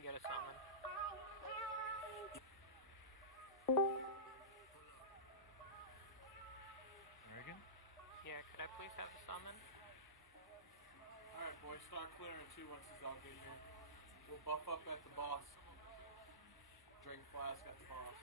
can get a summon. Reagan? Yeah, could I please have a summon? Alright, boys, start clearing too once he's all get here. We'll buff up at the boss. Drink flask at the boss.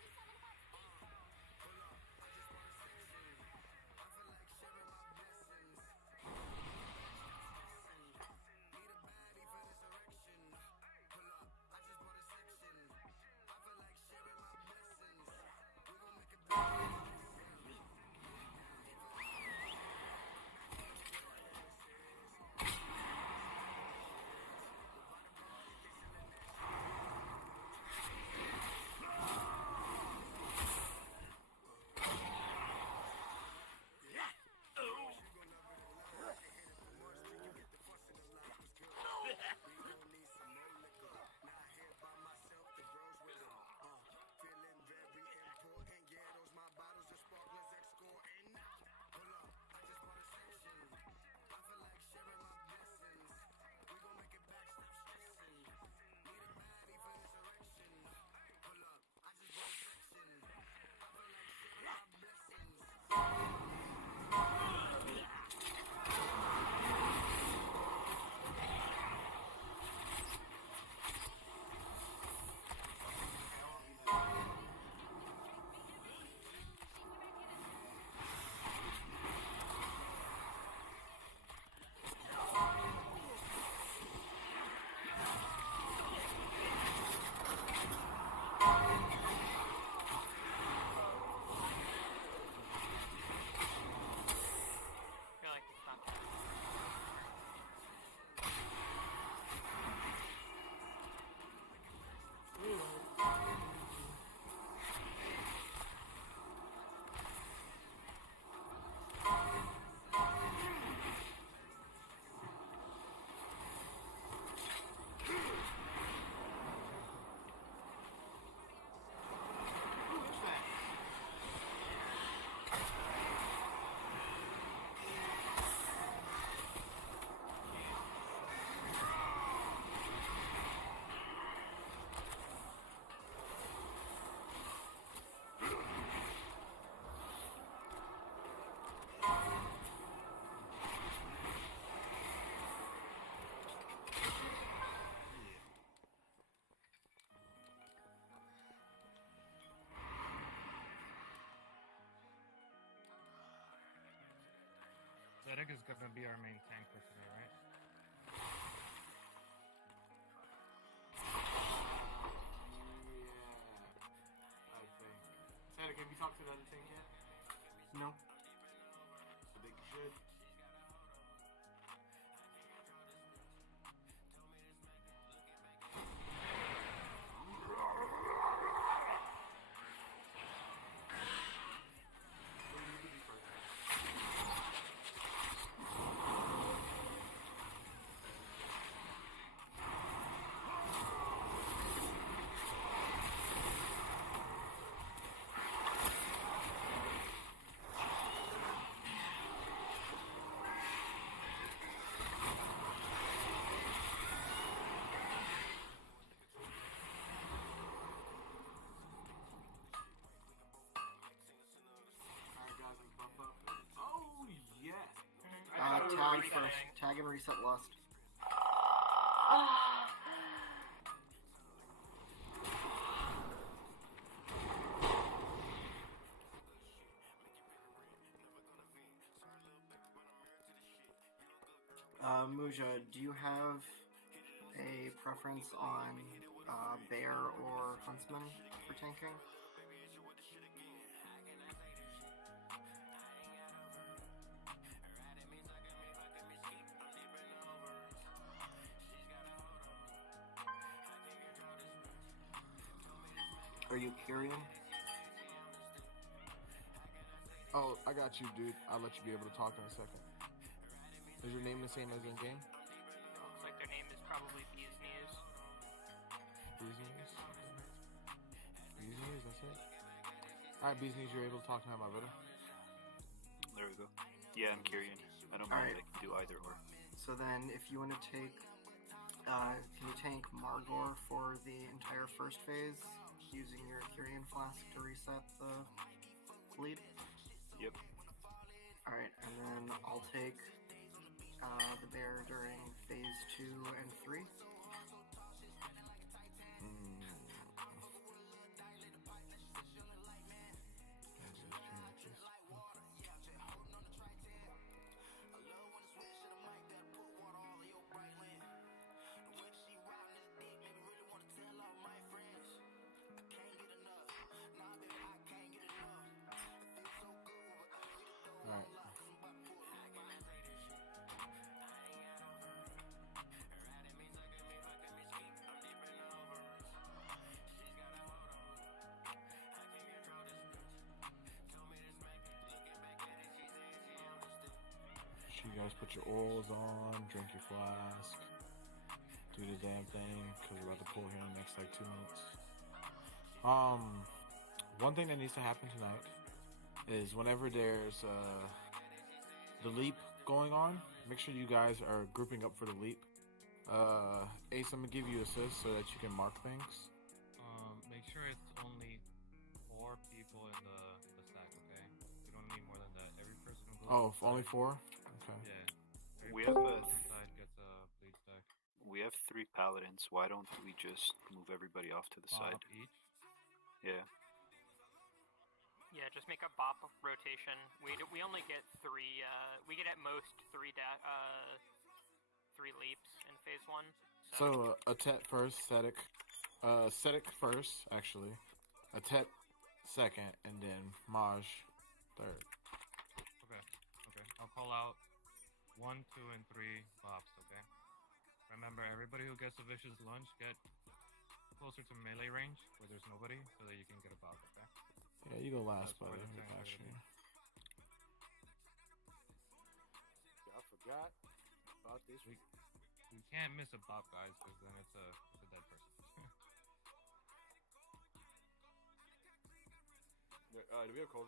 I feel like it's not that. Who's that? Zedek is gonna be our main tank for today, right? Yeah, I think. Santa, have you talked to the other team yet? No. I think you should. What do you do first? Alright, guys, let's buff up. Oh, yeah. Tag first. Tag and reset lust. Muja, do you have a preference on bear or huntsman for tanking? Are you Kyrian? Oh, I got you, dude. I'll let you be able to talk in a second. Is your name the same as in game? Looks like their name is probably Bees Knees. Bees Knees? Bees Knees, that's it? Alright, Bees Knees, you're able to talk now, my brother. There we go. Yeah, I'm Kyrian. I don't mind. Alright. I can do either or. So then, if you want to take Can you tank Margor for the entire first phase using your Kyrian Flask to reset the bleed? Yep. Alright, and then I'll take the bear during phase 2 and 3. Alright. You guys put your oils on, drink your flask, do the damn thing, because we're about to pull here in the next like 2 minutes. One thing that needs to happen tonight is whenever there's the leap going on, make sure you guys are grouping up for the leap. Ace, I'm gonna give you assists so that you can mark things. Make sure it's only 4 people in the stack, okay? You don't need more than that. Every person who goes. Oh, only 4? Okay. Yeah. We Every have person inside gets a bleed stack. We have 3 paladins. Why don't we just move everybody off to the side? Pop each. Yeah. Yeah, just make a bop rotation. We only get 3. We get at most 3 leaps in phase 1. So, Atet first, Cetic first, actually. Atet second, and then Maj third. Okay. I'll call out 1, 2, and 3 bops, okay? Remember, everybody who gets a vicious lunge, get closer to melee range where there's nobody so that you can get a bop, okay? Yeah, you go last, That's where buddy. the tanks are Actually. gonna I forgot about this. We can't miss a bop, guys, because then it's a dead person. Do we have cold?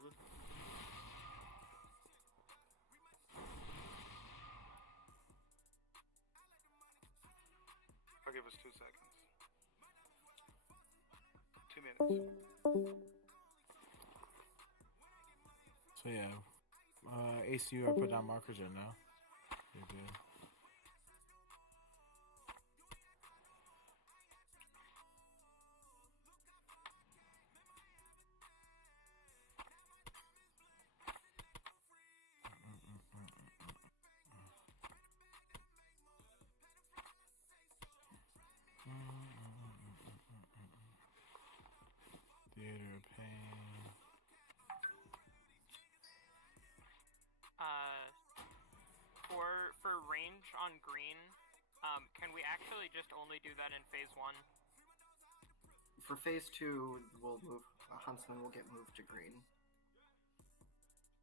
I'll give us 2 seconds. 2 minutes. So yeah, ACU, I put down markers or no? You're good. Theater of Pain. For range on green, can we actually just only do that in phase 1? For phase 2, we'll move. Huntsman will get moved to green.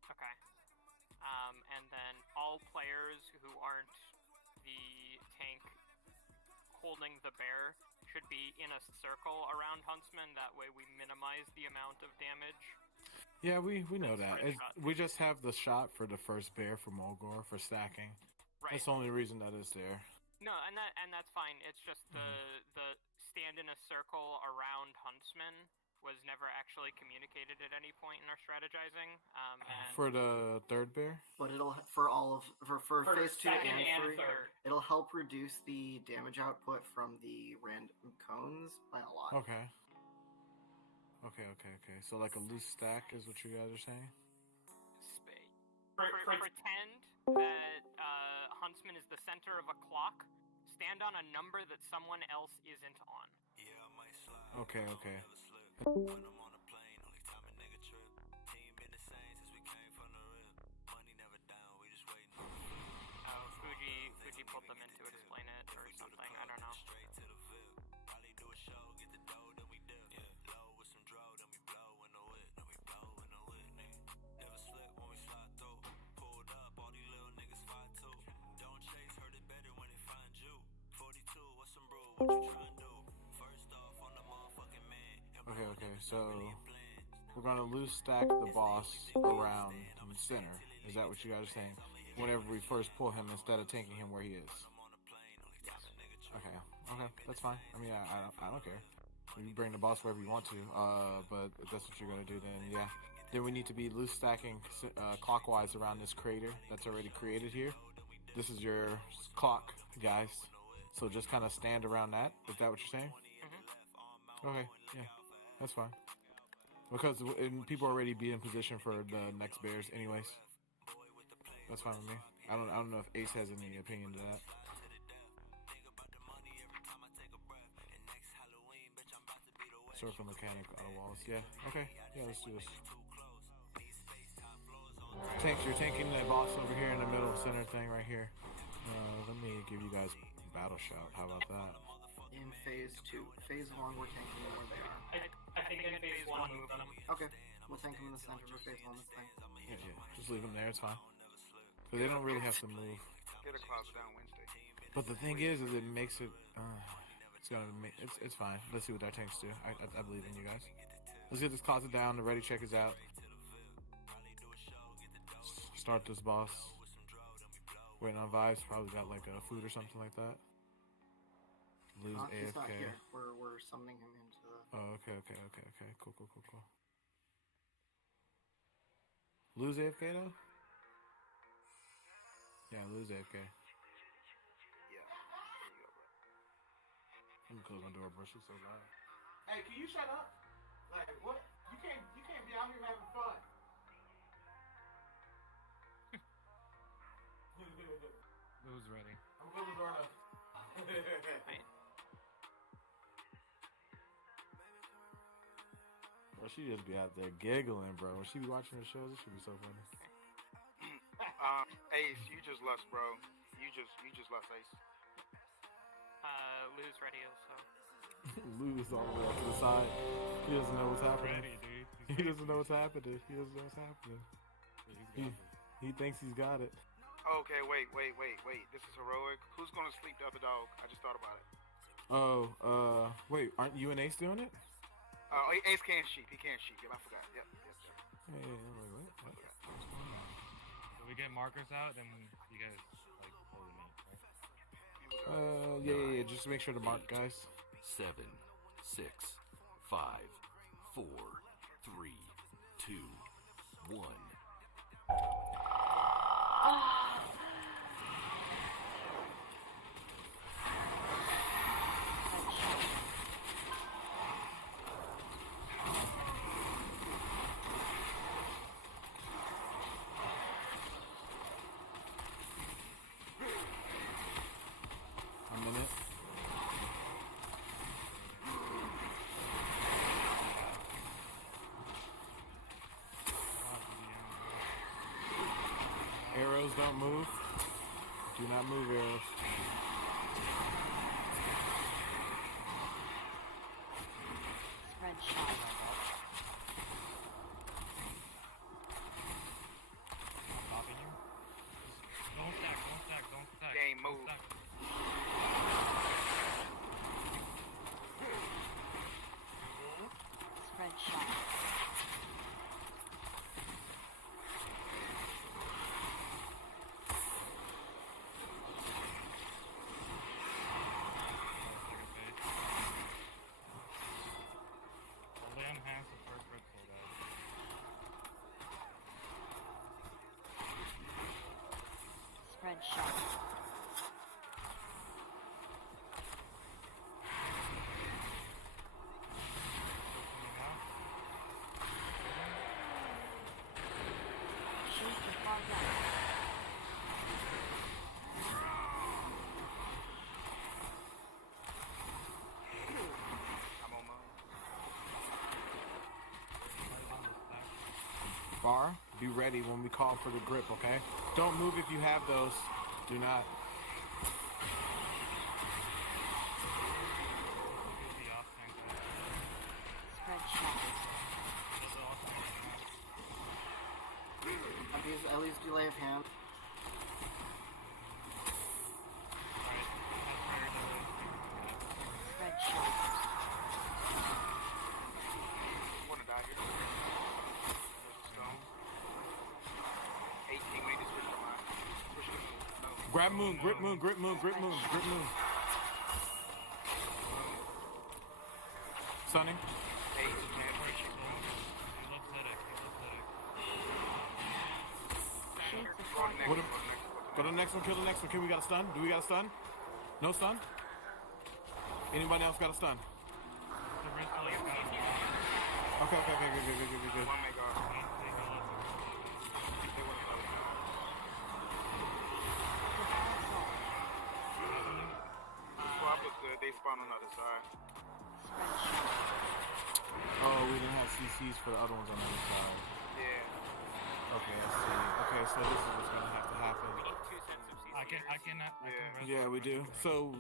Okay. And then all players who aren't the tank holding the bear should be in a circle around Huntsman. That way we minimize the amount of damage. Yeah, we know that. We just have the shot for the first bear for Mulgore for stacking. Right. That's the only reason that is there. No, and that's fine. It's just the stand in a circle around Huntsman was never actually communicated at any point in our strategizing. And For the third bear? But it'll for phase 2 second and and 3, third. it'll help reduce the damage output from the random cones by a lot. Okay. So like a loose stack is what you guys are saying? Pretend that Huntsman is the center of a clock. Stand on a number that someone else isn't on. Okay. Fuji pulled them in to explain it or something. I don't know. Okay, so we're gonna loose stack the boss around the center. Is that what you guys are saying? Whenever we first pull him instead of taking him where he is. Yes. Okay. Okay, that's fine. I mean, I don't care. You bring the boss wherever you want to. But if that's what you're gonna do, then yeah. Then we need to be loose stacking clockwise around this crater that's already created here. This is your clock, guys. So just kind of stand around that. Is that what you're saying? Okay, yeah, that's fine. Because people already be in position for the next bears, anyways. That's fine with me. I don't know if Ace has any opinion to that. Circle mechanic on walls. Yeah. Okay. Yeah, let's do this. Tanks, you're tanking the boss over here in the middle center thing right here. Let me give you guys battle shout. How about that? In phase 2. Phase 1, we're tanking them where they are. I think in phase 1, move them. Okay, we'll tank them in the center for phase 1 this thing. Yeah. Just leave them there. It's fine. Because they don't really have to move. Get a closet down Wednesday. But the thing is it makes it. It's gonna make it's fine. Let's see what our tanks do. I believe in you guys. Let's get this closet down. The ready check is out. Start this boss. Waiting on vibes. Probably got like a food or something like that. Lose He's not AFK. here. We're summoning him into the... Oh, okay. Cool. Lose AFK though? Yeah, lose AFK. Yeah. There you go, bro. I'm gonna close my door, bro. She's so loud. Hey, can you shut up? Like, what? You can't be out here having fun. Who's ready? I'm closing the door now. Bro, she just be out there giggling, bro. When she be watching the shows, it should be so funny. Ace, you just lost, bro. You just lost, Ace. Lose ready also. Lose all the way up to the side. He doesn't know what's happening. Ready, dude. He doesn't know what's happening. He thinks he's got it. Okay, wait. This is heroic. Who's gonna sleep the other dog? I just thought about it. Oh, wait, aren't you and Ace doing it? Ace can't sheep. He can't sheep. Yep, I forgot. Yep. Hey, wait, what? What's going on? So we get markers out, and you guys like coordinate, right? Yeah. Just make sure to mark, guys. 7, 6, 5, 4, 3, 2, 1. A minute. Arrows don't move. Do not move, arrows. Spread shot. Not stopping you. Don't stack. Game Don't move. stack. Spread shot. Only enhance the first critical, guys. Spread shot. Coming out. Shoot the clogged up. I'm on mine. Bar, be ready when we call for the grip, okay? Don't move if you have those. Do not. You'll be off tank, guys. Spread shot. That's off tank. Abuse at least delay of hand. Alright, that's very delayed. Spread shot. I'm gonna die here. There's a stone. 18, we need to switch the line. Switch the move. No. Grab moon, grip moon. stunning? 8 to 10. He looks Zedek. Shades of Go next. What Go to the next one, kill the next one. Okay, we got a stun. Do we got a stun? No stun? Anybody else got a stun? The wrist got him. Okay, good. One may go. They wouldn't go. Swap was good. They spawn on the other side. Spread shot. Oh, we didn't have CCs for the other ones on the other side. Yeah. Okay, I see. Okay, so this is what's gonna have to happen. We need 2 sets of CCs. I can rest Yeah, we do. So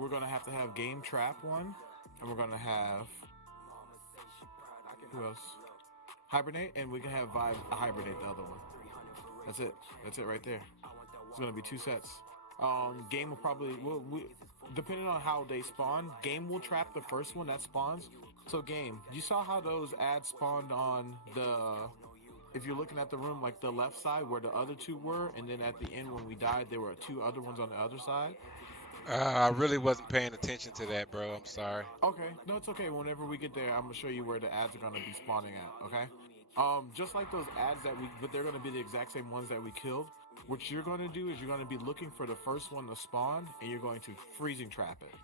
we're gonna have to have game trap one, and we're gonna have who else? Hibernate, and we can have Vibe hibernate the other one. That's it. That's it right there. It's gonna be 2 sets. Game will probably depending on how they spawn. Game will trap the first one that spawns. So game, you saw how those ads spawned on the. If you're looking at the room, like the left side where the other 2 were, and then at the end when we died, there were 2 other ones on the other side. I really wasn't paying attention to that, bro. I'm sorry. Okay, no, it's okay. Whenever we get there, I'm gonna show you where the ads are gonna be spawning at. Okay, just like those ads but they're gonna be the exact same ones that we killed. What you're gonna do is you're gonna be looking for the first one to spawn, and you're going to freezing trap it.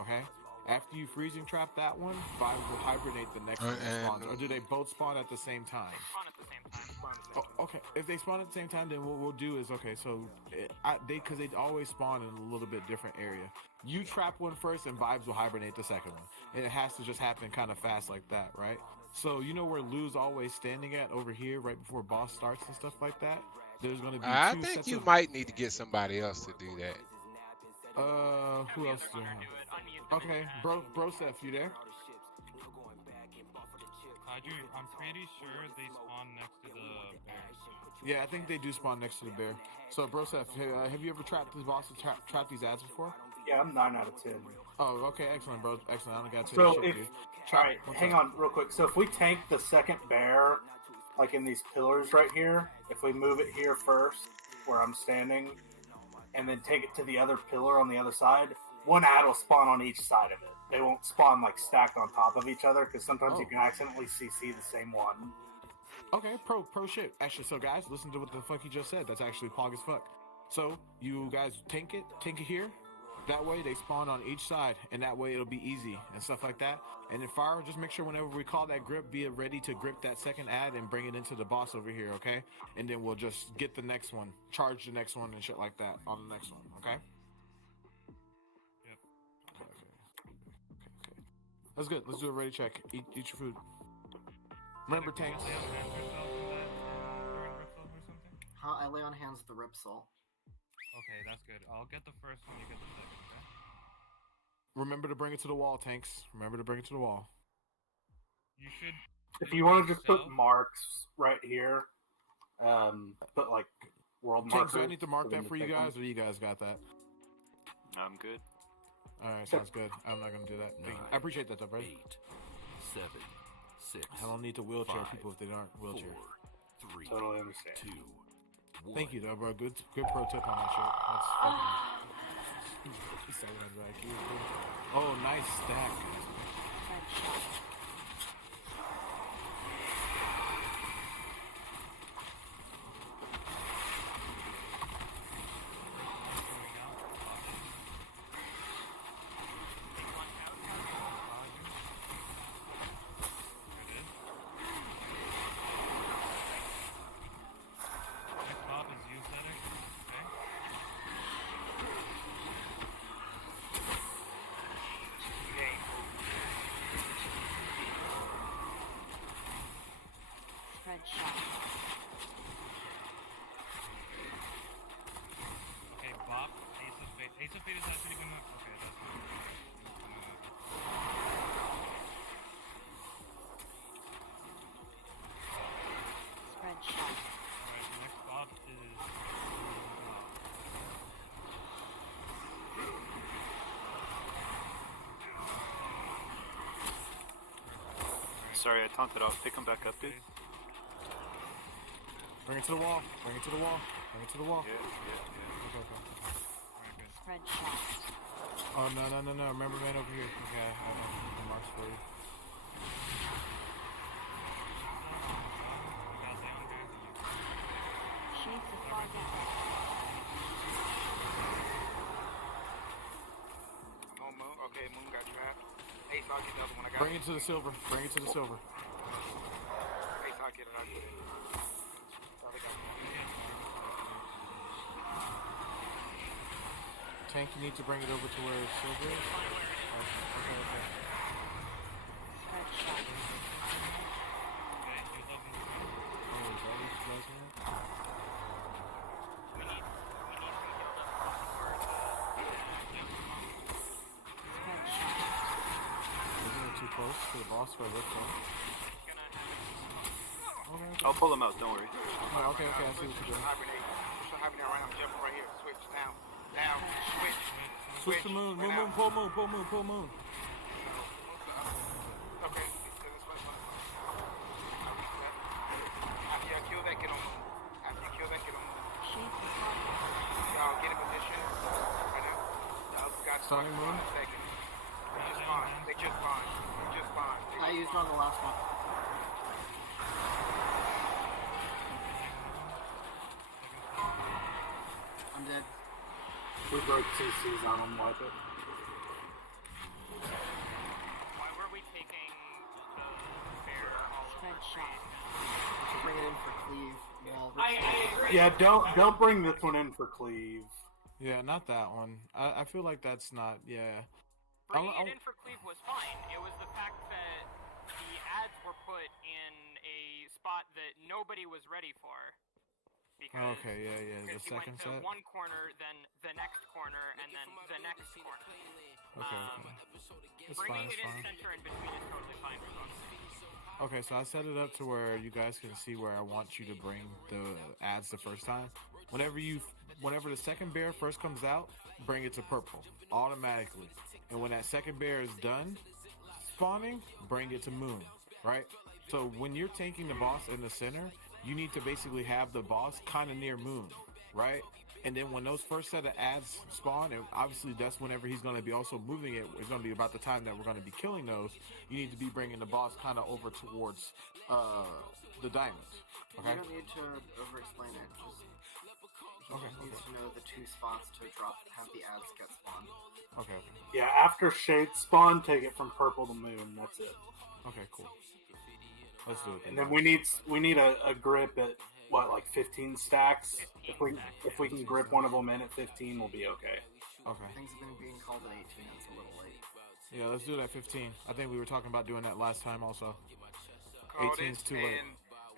Okay. After you freezing trap that one, Vibe will hibernate the next one that spawns. Or do they both spawn at the same time? Spawn at the same time. Oh, okay. If they spawn at the same time, then what we'll do is because they always spawn in a little bit different area. You trap one first, and Vibes will hibernate the second one, and it has to just happen kind of fast like that, right? So you know where Lou's always standing at over here, right before boss starts and stuff like that. There's going to be. I 2 think sets you of, might need to get somebody else to do that. Who else do I have? Okay, bro, Seth, you there? I'm pretty sure they spawn next to the bear. Yeah, I think they do spawn next to the bear. So, bro, Seth, have you ever trapped these bosses, trapped these ads before? Yeah, I'm 9 out of 10. Oh, okay, excellent, bro, excellent. I don't got to So shit, if, dude. alright, What's hang up? on real quick. So if we tank the second bear, like in these pillars right here, if we move it here first, where I'm standing, and then take it to the other pillar on the other side, one ad will spawn on each side of it. They won't spawn like stacked on top of each other, because sometimes you can accidentally CC the same one. Okay, pro shit. Actually, so guys, listen to what the fuck he just said. That's actually pog as fuck. So, you guys tank it here. That way they spawn on each side, and that way it'll be easy and stuff like that. And then fire, just make sure whenever we call that grip, be ready to grip that second ad and bring it into the boss over here, okay? And then we'll just get the next one, charge the next one and shit like that on the next one, okay? Yep. Okay. That's good. Let's do a ready check. Eat your food. Remember tanks. Huh? I lay on hands with the Ripsol. Okay, that's good. I'll get the first one, you get the second, okay? Remember to bring it to the wall, tanks. Remember to bring it to the wall. You should... If you want to just put marks right here, put like world markers. Tanks, do I need to mark so then that for you take guys, them. or you guys got that? I'm good. Alright, sounds good. I'm not gonna do that. Thank you. I appreciate that though, brother. 8, 7, 6. I don't need to wheelchair 5, people if they aren't wheelchair. 4, 3, Totally understand. 2, 1. Thank you though, bro. Good pro tip on that shit. That's fucking... He said it right here. Oh, nice stack, guys. Spread shot. Next pop is you, Zedek. Okay? Spread shot. Okay, Bop, Ace of Fate. Ace of Fate is actually gonna... Okay, that's good. Spread shot. Alright, next Bop is... Sorry, I taunted off. Pick him back up, dude. Bring it to the wall. Bring it to the wall. Bring it to the wall. Yeah. Okay. Spread shot. Oh, no. Remember, man, over here. Okay, I have the marks for you. I'm on Moon. Okay, Moon got trapped. Ace, I'll get the other one. I got Bring it to the silver. Bring it to the silver. Ace, I'll get it. I'll get it. Oh, they got one. Tank, you need to bring it over to where silver is. Okay. Spread shot. Okay, you love me. Oh, is that what you guys want? We need some build up for Spread shot. Isn't it too close to the boss for a lift on? Okay. I'll pull him out. Don't worry. Oh, okay, I see what you're doing. Hibernate. Push the hibernate right now. Jump right here. Switch now. Now. Switch. Switch the moon. Right now. Pull moon. Okay. After you kill that, get on Moon. After you kill that, get on Moon. Sheath the target. Y'all get in position right now. Y'all got Stunning Moon. Second. They just spawned. I used on the last one. I'm dead. We broke CCs on them, wipe it. Why were we taking the bear all Spread over shot. Should bring it in for cleave. Wall. Yeah, don't bring this one in for cleave. Yeah, not that one. I feel like that's not. Yeah. Bringing I'll- it in for Cleve was fine. It was the fact that the ads were put in a spot that nobody was ready for. Because, Okay, yeah. The because he second went to set. one corner, then the next corner, and then the next corner. Okay. It's Bringing fine. it in center in between is totally fine for us. Okay, so I set it up to where you guys can see where I want you to bring the ads the first time. Whenever the second bear first comes out, bring it to purple automatically. And when that second bear is done spawning, bring it to moon, right? So when you're tanking the boss in the center, you need to basically have the boss kind of near moon, right? And then when those first set of ads spawn, and obviously that's whenever he's going to be also moving it, it's going to be about the time that we're going to be killing those, you need to be bringing the boss kind of over towards the diamonds, okay? You don't need to over-explain it. He Okay, just needs to know the two spots to have the ads get spawned. Okay. Yeah, after shade spawn, take it from purple to moon. That's it. Okay, cool. Let's do it. And then we need a grip at what, like 15 stacks. If we can grip one of them in at 15, we'll be okay. Okay. Things have been being called at 18. It's a little late. Yeah, let's do it at 15. I think we were talking about doing that last time also. Called 18's it, too late.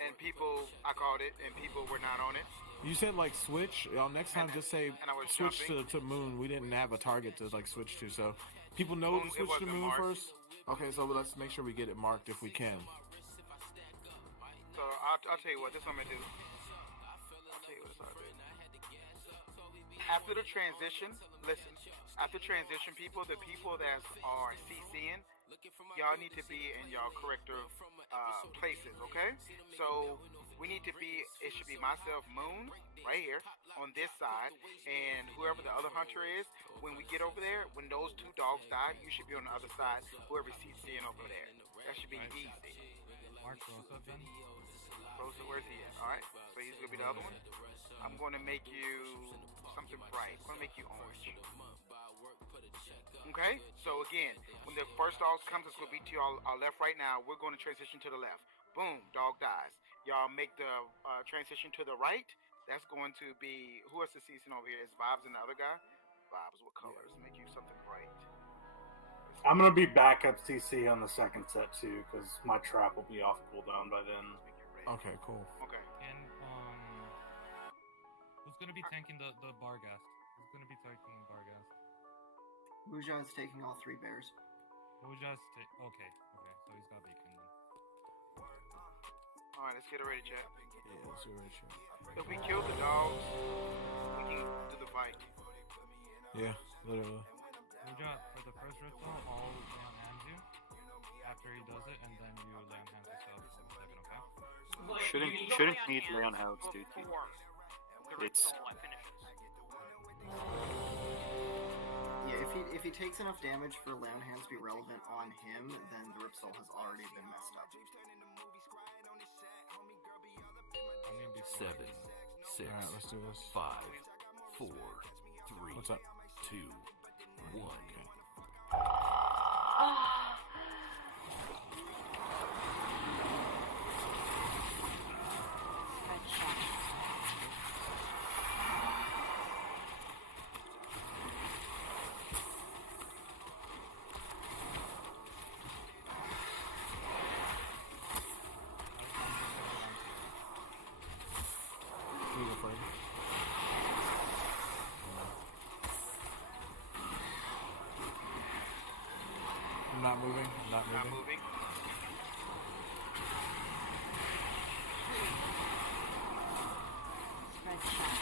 and people, I called it, and people were not on it. You said like switch. Next time just say and I was switch jumping. to moon. We didn't have a target to like switch to, so people know Moon, to it switch to wasn't moon marked. first. Okay, so let's make sure we get it marked if we can. So I'll tell you what, this is what I'm gonna do. I'll tell you what it's all about. After the transition, listen. After transition, the people that are CCing, y'all need to be in y'all corrective places, okay? So we need to be. It should be myself, Moon, right here on this side, and whoever the other hunter is. When we get over there, when those two dogs die, you should be on the other side. Whoever's CCing over there, that should be easy. Mark Rosa then? Rosa, where's he at? Alright, so he's gonna be the other one. I'm gonna make you something bright. I'm gonna make you orange. Okay, so again, when the first dog comes, it's gonna be to our left right now. We're going to transition to the left. Boom, dog dies. Y'all make the transition to the right. That's going to be, who else is season over here? Is Bob's and the other guy? Bob's, what colors? Make you something bright. I'm gonna be backup CC on the second set too, because my trap will be off cooldown by then. Make it red. Okay, cool. Okay. And who's gonna be tanking the Barghast? Who's gonna be tanking Barghast? Wuja is taking all three bears. We'll just okay, so he's got bacon then. Alright, let's get it ready, chat. Yeah, let's do it. If we kill the dogs, we can do the fight. Yeah, literally. Uja, for the first ritual, I'll lay on hands you after he does it, and then you lay on hands yourself for the second, okay? Shouldn't need lay on hands, dude. Before the It's- ritual finishes. Yeah, if he takes enough damage for lay on hands to be relevant on him, then the Ripsol has already been messed up. I mean before. 7, 6, All right, let's do this. 5, 4, 3, What's up? 2, 1. Spread shot. You go first. I'm not moving. I'm not Not moving. moving. Spread shot.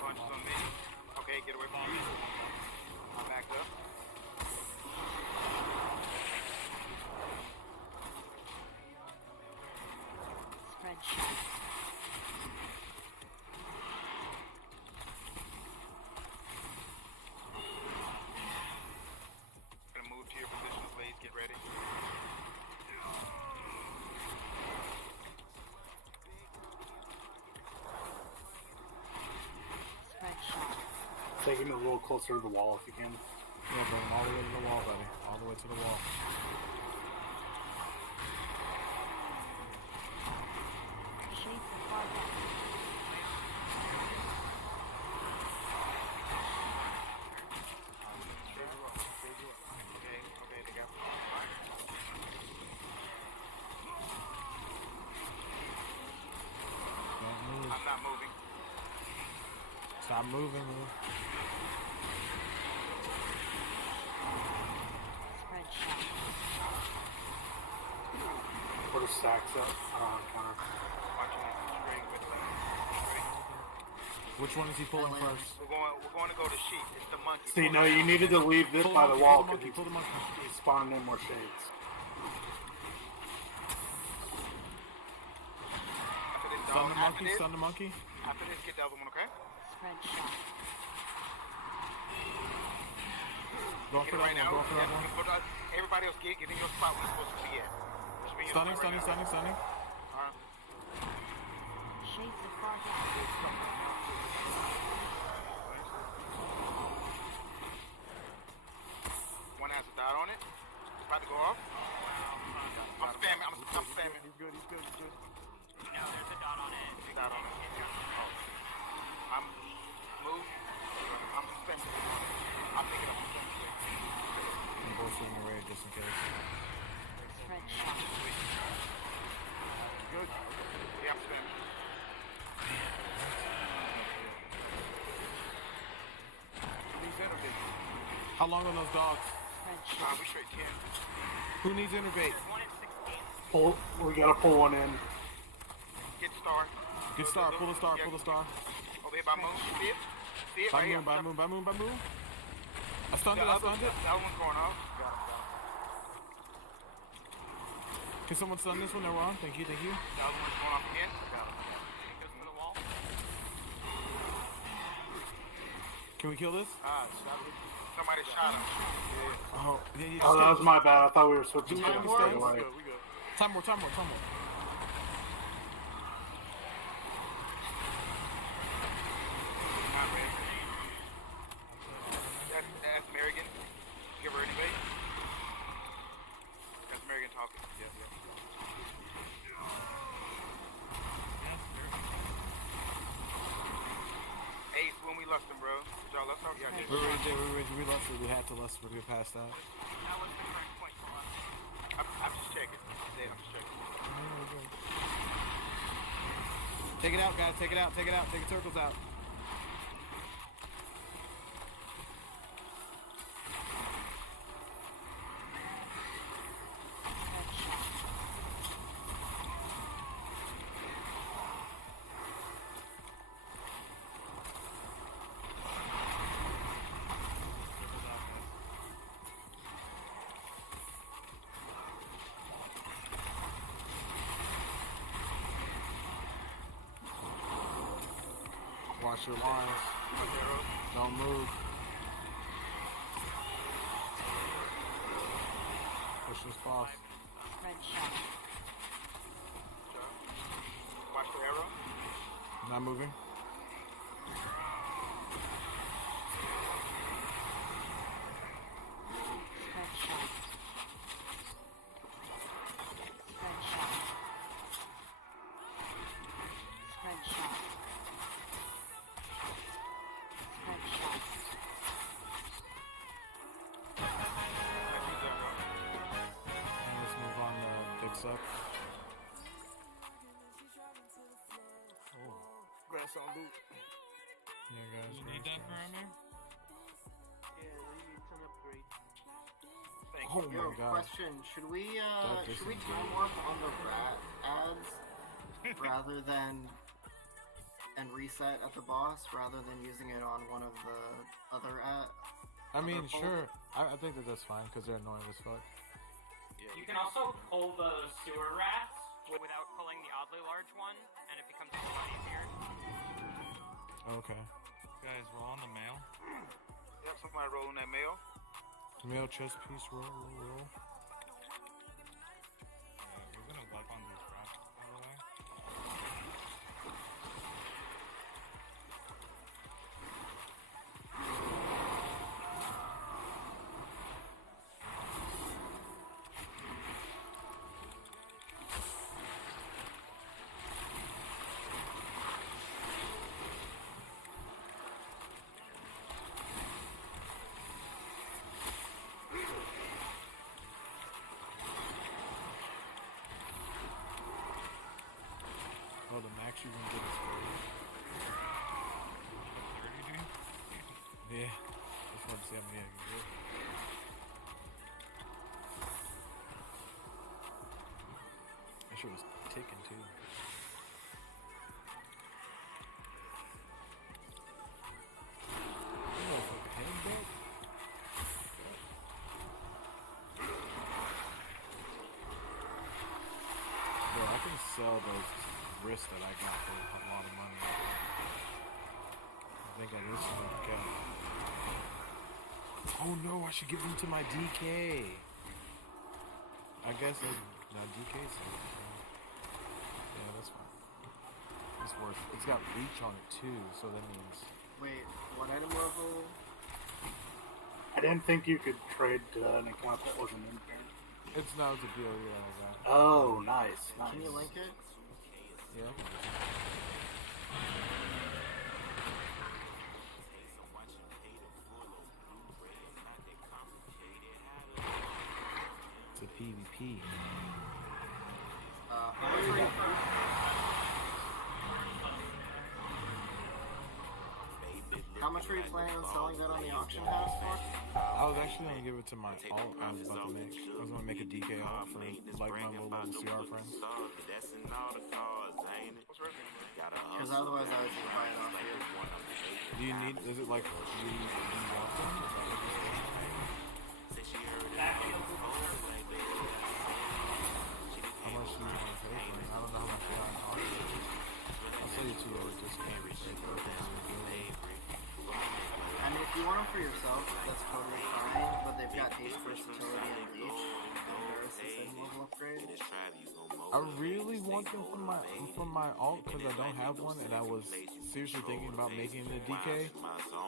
Punches on me. Okay, get away from me. I'm backed up. Spread shot. Gonna move to your position, please. Get ready. Spread shot. Take him a little closer to the wall if you can. Yeah, bring him all the way to the wall, buddy. All the way to the wall. Shades of Arthas. Okay, they got fine. Don't move. I'm not moving. Stop moving, move. Spread shot. Put his stacks up. Counter. Watching this string with the string. Which one is he pulling first? We're going to go to sheep. It's the monkey. See, no, you needed to leave this Pull by the the monkey, wall pull the because monkey, pull the monkey. he's spawning in more shades. After this, Stun dog. the After monkey, this, stun the monkey. after this, get the other one, okay? Spread shot. Going Get for it right that now. one, going for that one. Everybody else get in your spot where you're supposed to be at. Which means Stunning, you're right stunning, now. stunning, stunning. Alright. Shades of Arthas. One has a dot on it. It's about to go off. I'm spamming. I'm spamming. He's good. No, there's a dot on it. There's a dot on it. Oh. I'm move. I'm spamming. I'll pick it up. I'm both in the raid just in case. Spread shot. Good. Yeah, I'm spamming. How long are those dogs? Spread shot. We straight 10. Who needs innervate? There's one at 16. Pull. We gotta pull one in. Get star. Good star, pull the star, pull the star. Over here by moon. See it? See it? By Right here. moon, by moon, by moon, by moon. I stunned The it, I other stunned it. one's going off. Can someone stun this one? They're wrong. Thank you, thank you. The other one's going off again. It goes to the wall. Can we kill this? Somebody shot him. Oh, yeah, Oh, that was my bad. I thought we were switching Do to we the understand? straight away. Time more, time more, time more. Not red. That's Marigan. Give her anyway. That's Marigan talking. Yeah. Ace, when we lost him, bro. Did y'all lust him? Yeah, I did. We lost it. We had to lust. We're good past that. That was the correct point for us. I'm just checking. I'm just checking. Take it out, guys. Take it out. Take it out. Take the circles out. Spread shot. Watch your lines. Don't move. Push this boss. Spread shot. I'm moving. Spread shot. Spread shot. Spread shot. Spread shot. And let's move on to Big Suck. Grass on loot. Yeah, guys. You need that for Amir? Yeah, it's an upgrade. Oh my Yo, god. question: Should we disengaged. time warp on the rat ads rather than and reset at the boss rather than using it on one of the other I mean, Other sure. I think that that's fine because they're annoying as fuck. You can also pull the sewer rats without pulling the oddly large one, and it becomes a lot easier. Okay. Guys, roll on the mail. Yep, somebody rolling that mail. Mail chest piece, roll, roll, roll. We're gonna wipe on these rats, by the way. Oh, the max you can get is 30, dude? 30. Yeah. Just wanted to see how many I can get. That shit was ticking too. Oh, fucking handbag? Bro, I can sell those wrists that I got for a lot of money. I think I need some okay. Oh no, I should give them to my DK. I guess DK's yeah, that's fine. It's worth it. It's got reach on it too, so that means Wait, what item level? I didn't think you could trade an account that wasn't in here. it's now it's a deal that I got. Oh, nice, nice. Can you link it? Yeah. It's a PvP. How much were you planning on selling that on the auction house for? I was actually gonna give it to my alt. I was about to make. I was gonna make a DK alt for like my low level CR friends. Because otherwise I was gonna buy it off you. Do you need? Is it like? Do you want them? Is that what you're saying? How much do you want to pay for it? I don't know how much they are in auction. I'll sell you $2 discount. I mean, if you want them for yourself, that's totally fine. But they've got ace versatility and reach, and there is the same level upgrade. I really want them from my alt because I don't have one, and I was seriously thinking about making a DK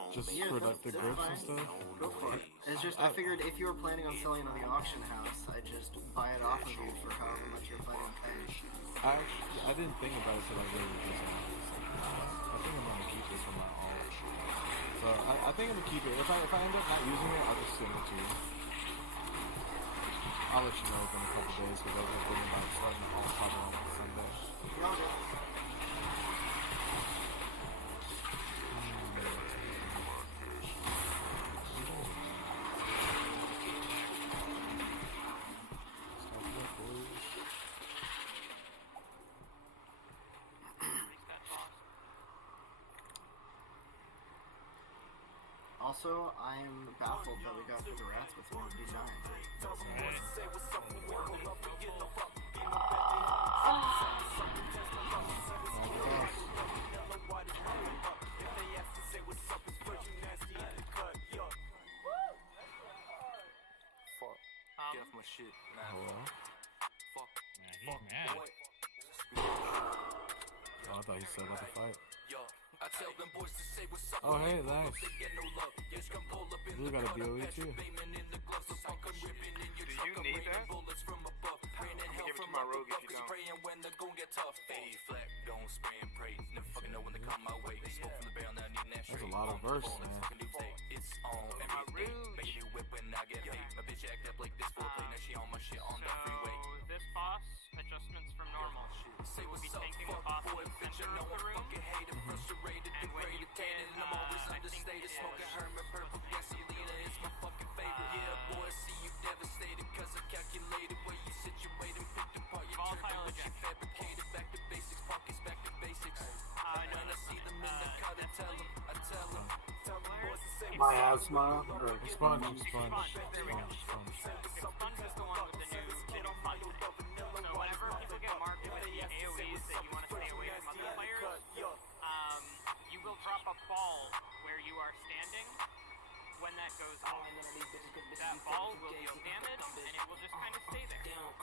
just for like the grips and stuff. Go for it. It's just I figured if you were planning on selling it on the auction house, I'd just buy it off of you for however much you're planning on paying. I didn't think about it until I really just. I think I'm gonna keep this for my alt. So I think I'm gonna keep it. If I end up not using it, I'll just send it to you. I'll let you know within a couple days because I was thinking about starting the alt probably on Sunday. Also, I'm baffled that we got through the rats with nobody dying. Get off my shit. Hello? Man, he's mad. Oh, I thought he said about the fight. Oh, hey, nice. Blue got a BOE too. Do you need that? I'm gonna give it to my rogue if you don't. That's a lot of verse, man. My rogue. So this boss, adjustments from normal. We will be tanking the boss in the center of the room, and when you get, I think it is, volatile ejection. Miasma or Sponge. Expunge is the one with the new little fun thing. So whenever people get marked with the AoEs that you want to stay away from other players, you will drop a ball where you are standing when that goes off. That ball will deal damage, and it will just kind of stay there. Or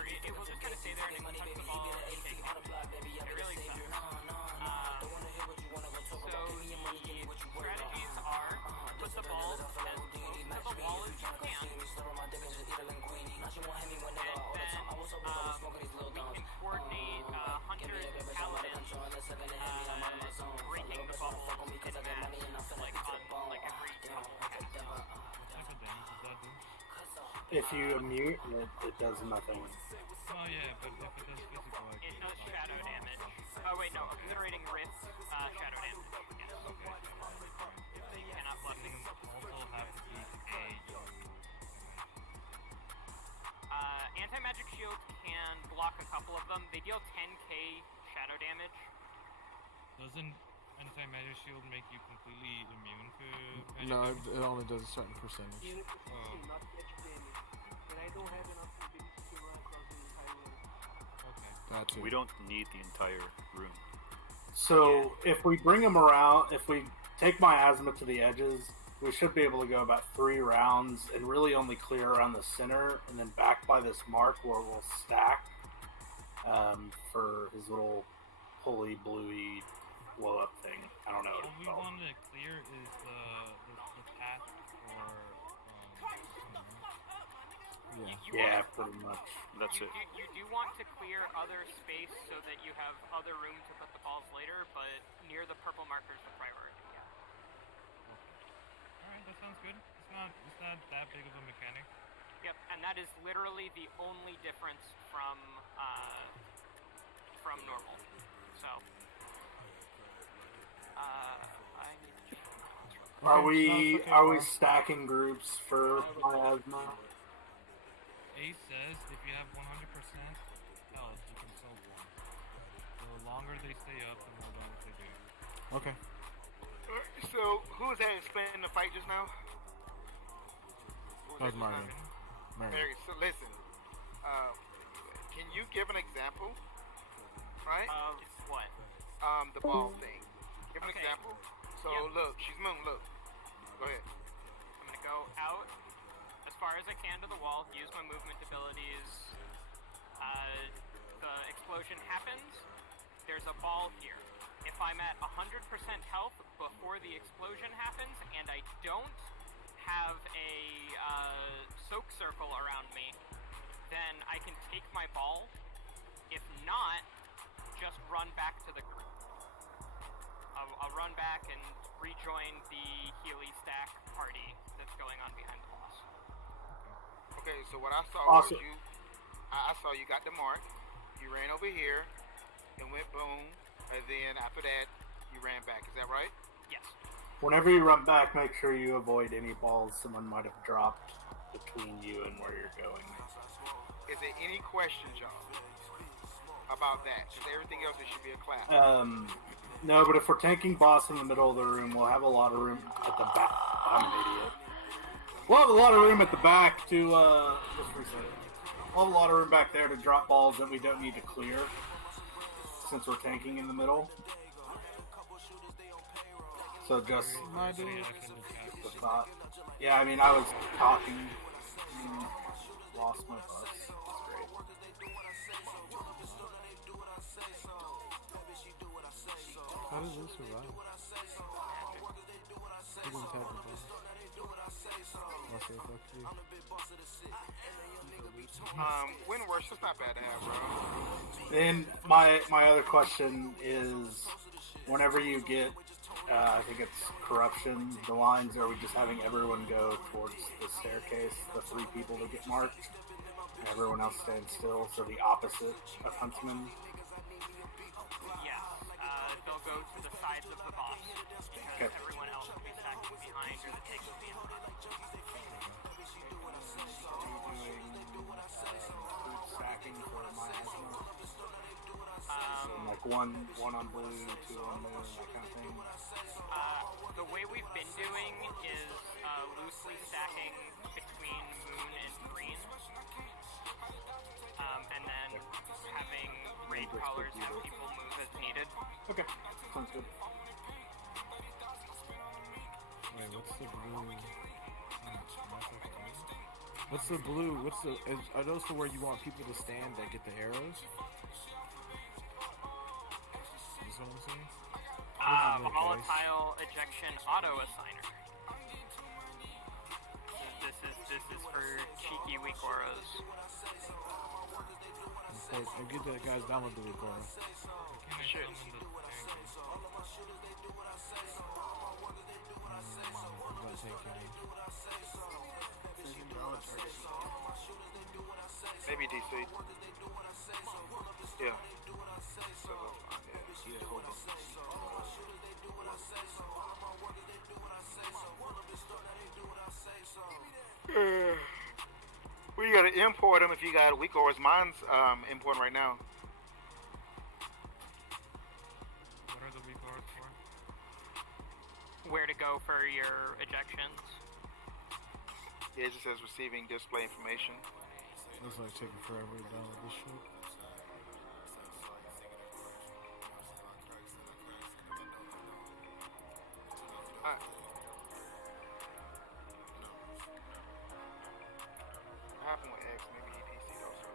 it will just kind of stay there, and it will touch the ball and you take damage. It really sucks. So the strategies are put the ball as close to the wall as you can, and then we can coordinate hunters and paladins breaking the bubbles in match, like every couple passes. if you mute it does nothing. Oh yeah, but if it does physical, I It does shadow damage. Oh wait, no, considering Rift, shadow damage. Yes. So you cannot bluff it. also have to beat Anti-magic shield can block a couple of them. They deal 10k shadow damage. Doesn't anti-magic shield make you completely immune to magic No, damage? it only does a certain percentage. Even if it's not catch damage. And I don't have enough ability to run across the entire room. Okay. That too. We don't need the entire room. So if we bring them around, if we take miasma to the edges, we should be able to go about 3 rounds and really only clear around the center, and then back by this mark where we'll stack for his little pulley bluey blow up thing. I don't know what All it's we called. want to clear is the path for Yeah. You Yeah, want- pretty much. That's it. You do want to clear other space so that you have other room to put the balls later, but near the purple marker is the priority. Alright, that sounds good. It's not that big of a mechanic. Yep, and that is literally the only difference from normal. So, I need to check. Are Okay, we okay, are we fine. stacking groups for miasma? Ace says if you have 100% health, you can soak one. The longer they stay up, the more damage they do. Okay. So, who was that explaining the fight just now? Who That was just Mario. now? Mario. Mary, so listen. Can you give an example? Right? Of what? The ball thing. Give an Okay. example. So, Yep. look, she's Moon, look. Go ahead. I'm gonna go out as far as I can to the wall, use my movement abilities. The explosion happens. There's a ball here. If I'm at 100% health before the explosion happens, and I don't have a soak circle around me, then I can take my ball. If not, just run back to the group. I'll run back and rejoin the Healy stack party that's going on behind the boss. Okay, so what I saw Awesome. was you. I saw you got the mark. You ran over here and went boom, and then after that you ran back. Is that right? Yes. Whenever you run back, make sure you avoid any balls someone might have dropped between you and where you're going. Is there any questions, y'all, about that? Because everything else it should be a clap. No, but if we're tanking boss in the middle of the room, we'll have a lot of room at the back. I'm an idiot. We'll have a lot of room at the back to just reset it. We'll have a lot of room back there to drop balls that we don't need to clear, since we're tanking in the middle. So just My dude. the thought. Yeah, I mean, I was talking, and lost my bus. That's great. survive. He didn't tag the boss. I'll say fuck you. Win worse, it's not bad to have, bro. Then my other question is, whenever you get, I think it's corruption, the lines, are we just having everyone go towards the staircase, the 3 people that get marked, and everyone else stand still, so the opposite of Huntsman? Yes, they'll go to the sides of the boss because Okay. everyone else will be stacking behind or the tank will be in front. Stacking for miasma. Um, Like one on blue, 2 on moon, that kind of thing. The way we've been doing is loosely stacking between moon and green, and then having raid crawlers have people move as needed. Okay, sounds good. Wait, what's the blue? Are those for where you want people to stand that get the arrows? Is what I'm saying? Volatile ejection auto assigner. This is for cheeky weak auras. And get that guys down with the recorder. Shit. I'm gonna take him. Maybe DC. Yeah. We gotta import them if you got weak ores. Mine's importing right now. What are the weak ores for? Where to go for your ejections? Yeah, it just says receiving display information. Looks like taking forever to download this shit. Alright. What happened with X? Maybe he DC'd also.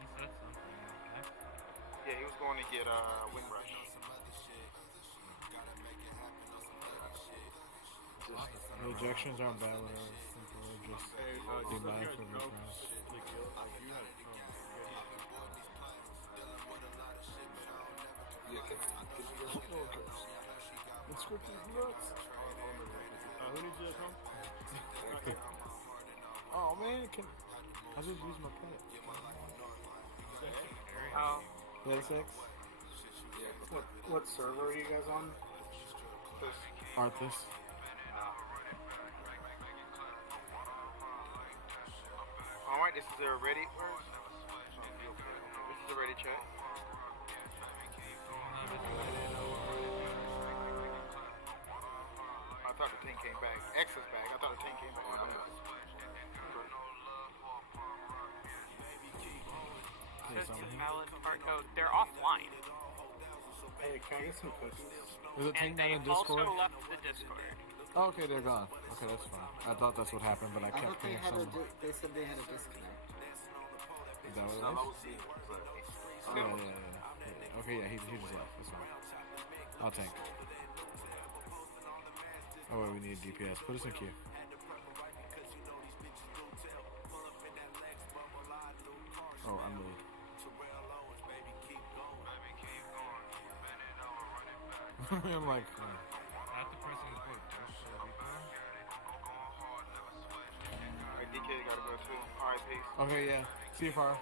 He said something. Okay. Yeah, he was going to get Wing Rush. The ejections aren't bad with us. Just be mindful of your friends. It's scripted nuts. Who needs to come? Oh man, I just used my pet. Oh, Play 6? What server are you guys on? Arthas. Alright, this is a ready. This is a ready check. I thought the tank came back. X is back. I thought the tank came back. this is valid part. Oh, they're offline. Hey, can I get some cookies? Is it And Tank they not in Discord? also left the Discord. Oh, okay, they're gone. Okay, that's fine. I thought that's what happened, but I I kept thought they paying had some. they said they had a disconnect. Is that what it was? Yeah. Okay, yeah, he just left. That's fine. I'll tank. Oh, wait, we need DPS. Put us in queue. Oh, I'm the lead. I'm like, I have to press and put push the weak ore. Alright, DK gotta go too. Alright, peace. okay, yeah. See you, Far.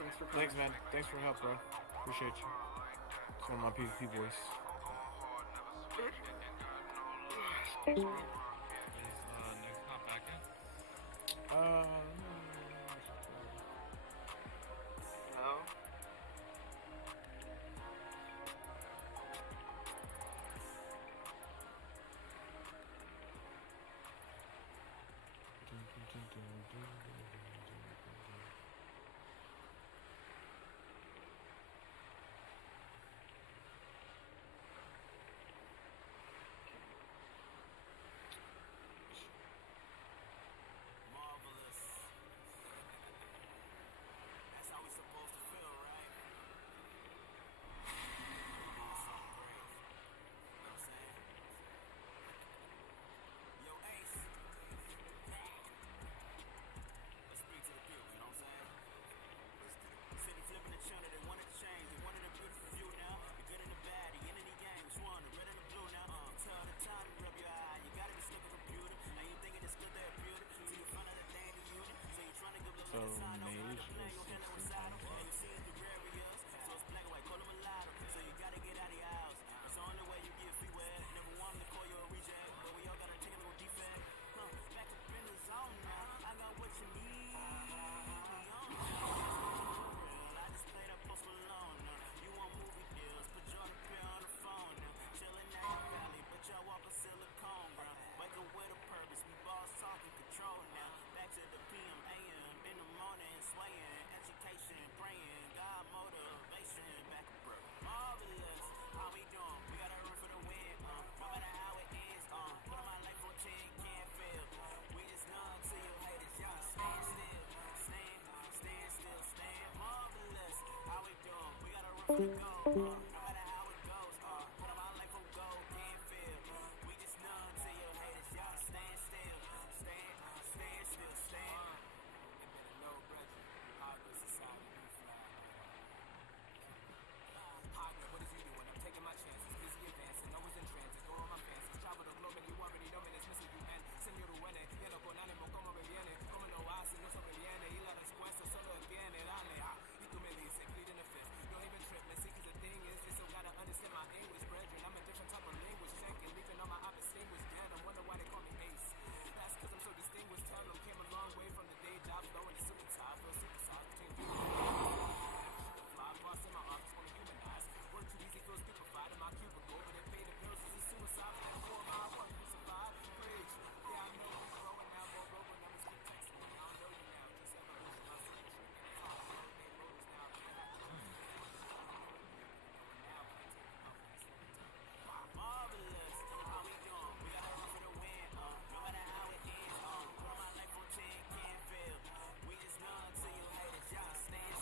Thanks for coming. Thanks, man. Thanks for your help, bro. Appreciate you. It's one of my PvP boys. Is next not back in? No.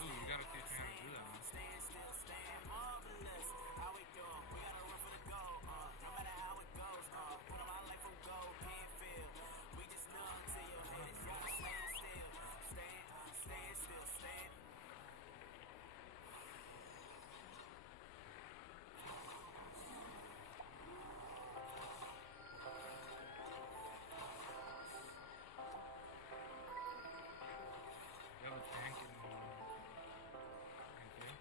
Ooh, you gotta teach me how to do that, man. You have a tank in okay.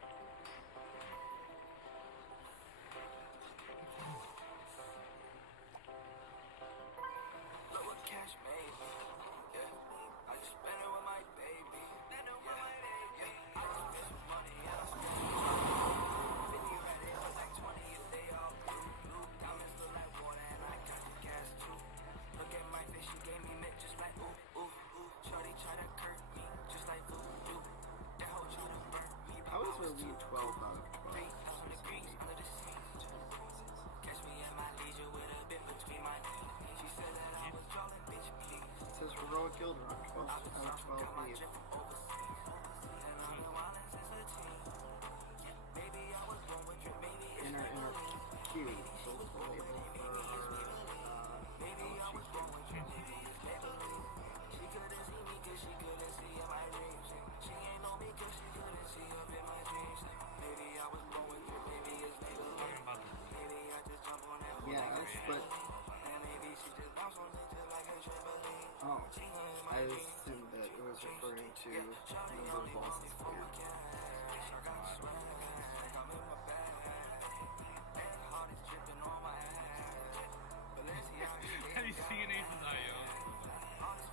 How is her lead 12 out of 12? It says heroic guild run, 12 out of 12 lead. In her queue, so it's the label for her, Talking about the yes, but oh, I assumed that it was referring to number of bosses cleared. Have you seen Ace's IO? All the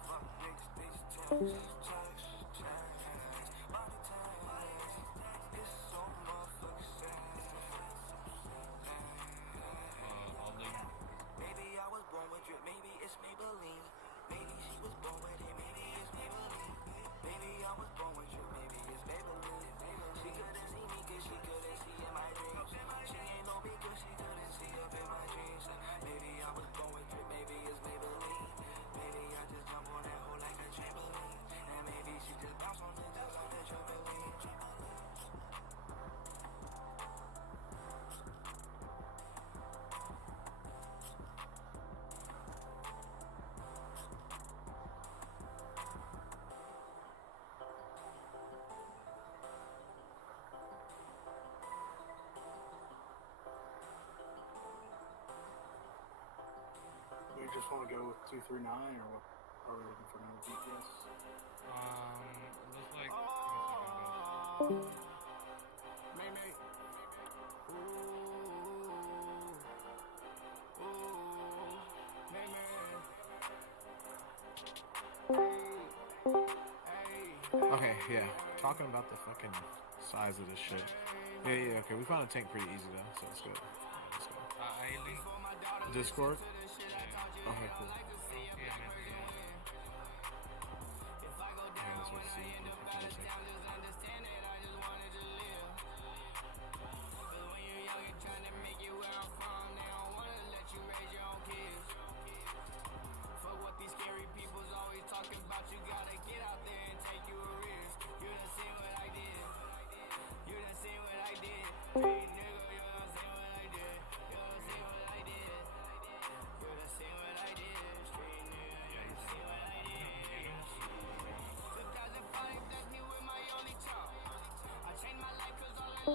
We just want to go with 239, or what? Are we looking for another DPS? looks like. Give me a second, guys. Okay, yeah. Talking about the fucking size of this shit. Yeah, okay. We found a tank pretty easy though, so it's good. Yeah, let's go. I linked. Discord? Yeah. Okay, cool. I don't see him in the. Okay, let's wait to see if we can do tank.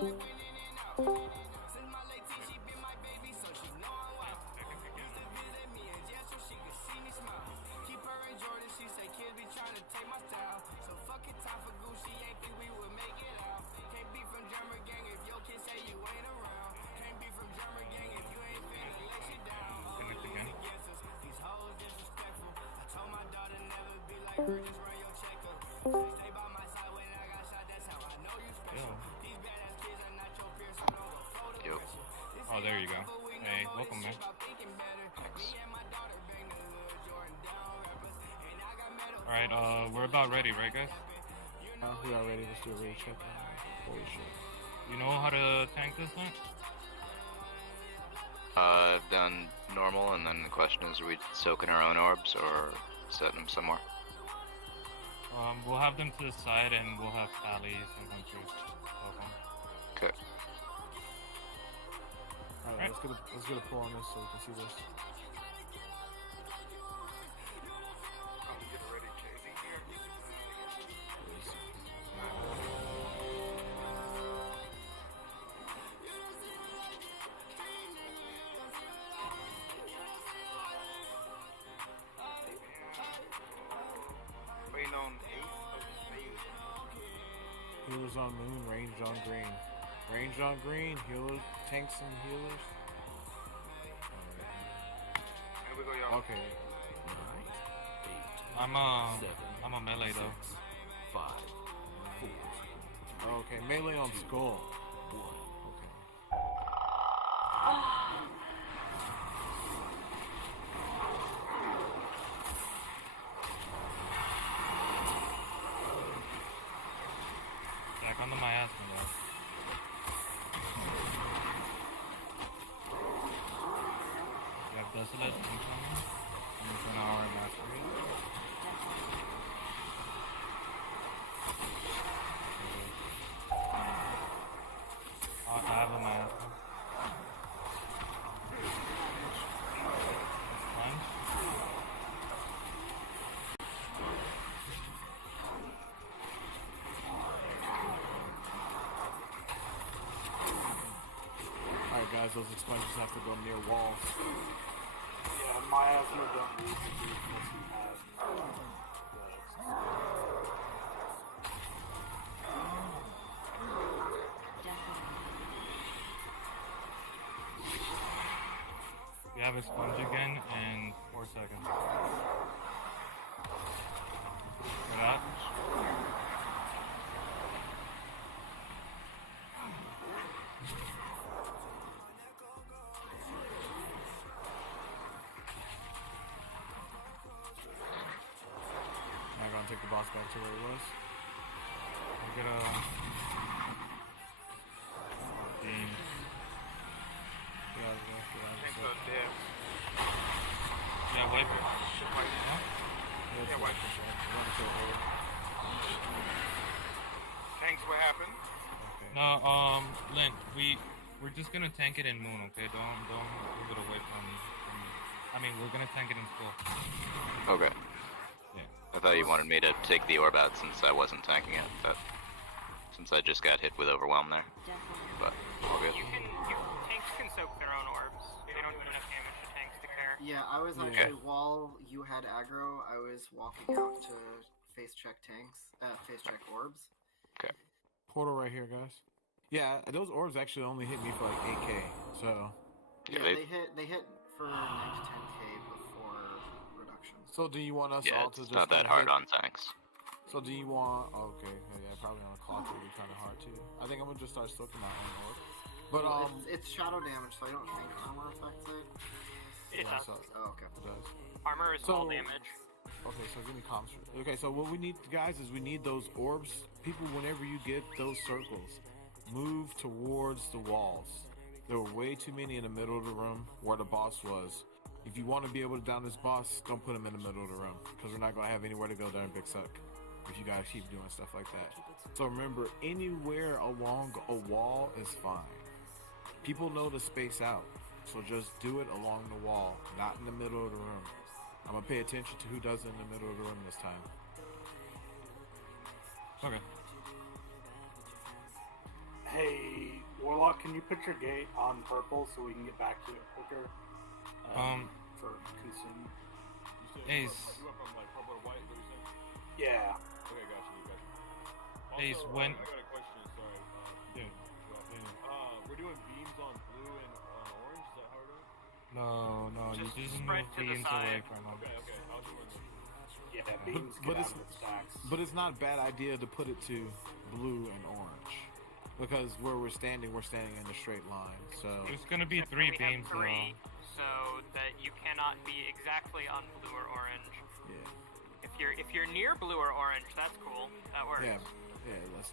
Connect again. Yo. Oh, there you go. Hey, welcome, man. Thanks. Alright, we're about ready, right, guys? We are ready. Let's do a raid check. Holy shit. You know how to tank this thing? I've done normal, and then the question is, are we soaking our own orbs or setting them somewhere? We'll have them to the side, and we'll have tallies and hunters. Welcome. Okay. Alright, let's get a pull on this so we can see this. Waiting on Healers on moon, range on green. Range on green, healers, tanks and healers. Here we go, y'all. Okay. I'm a melee though. 5, 4, Okay, melee on skull. 1. Back on the miasma, guys. We have Desolate incoming. And it's an hour mastery. I have a miasma. Fine. Alright guys, those expansions have to go near walls. Yeah, miasma don't need to be unless you have. We have a sponge again in 4 seconds. Get out. I'm gonna take the boss back to where he was. We'll get a beam. Tanks are dead. Yeah, wipe it. Huh? Yeah, wipe it. Tanks, what happened? No, Lint, we're just gonna tank it in moon, okay? Don't move it away from I mean, we're gonna tank it in skull. Okay. Yeah. I thought you wanted me to take the orb out since I wasn't tanking it. Since I just got hit with overwhelm there. But all good. Tanks can soak their own orbs. They don't do enough damage to tanks to care. Yeah, I was actually, while you had aggro, I was walking out to face check tanks, face check orbs. Okay. Portal right here, guys. Yeah, those orbs actually only hit me for like 8k, so... Yeah, they hit for 9 to 10k before reduction. So do you want us Yeah, all to it's just not that kinda hard hit- on tanks. So do you want... Okay, yeah, probably on a clock would be kind of hard too. I think I'm gonna just start soaking my own orb. But, Well, it's shadow damage, so I don't think armor affects it. It yeah, does. so Oh, okay. it does. Armor is So- all damage. Okay, so give me comms. Okay, so what we need, guys, is we need those orbs. People, whenever you get those circles, move towards the walls. There were way too many in the middle of the room where the boss was. If you want to be able to down this boss, don't put him in the middle of the room, because we're not going to have anywhere to go there in Big Suck if you guys keep doing stuff like that. So remember, anywhere along a wall is fine. People know to space out, so just do it along the wall, not in the middle of the room. I'm gonna pay attention to who does it in the middle of the room this time. Okay. Hey, Warlock, can you put your gate on purple so we can get back to it quicker? For consume. Ace. You went from like purple to white, is that what you're saying? Yeah. Okay, got you. Also, Ace, when- I got a question, sorry. We're doing beams on blue and orange, is that how we're doing? No, you Just just spread move to the beams away side. from them. Okay, I was just wondering. Yeah, beams but get it's- out of the stacks. But it's not a bad idea to put it to blue and orange. Because where we're standing in a straight line. So There's gonna be Except 3 we have beams three, so that you cannot be exactly on blue or orange. yeah, If you're near blue or orange, that's cool. That works. yeah.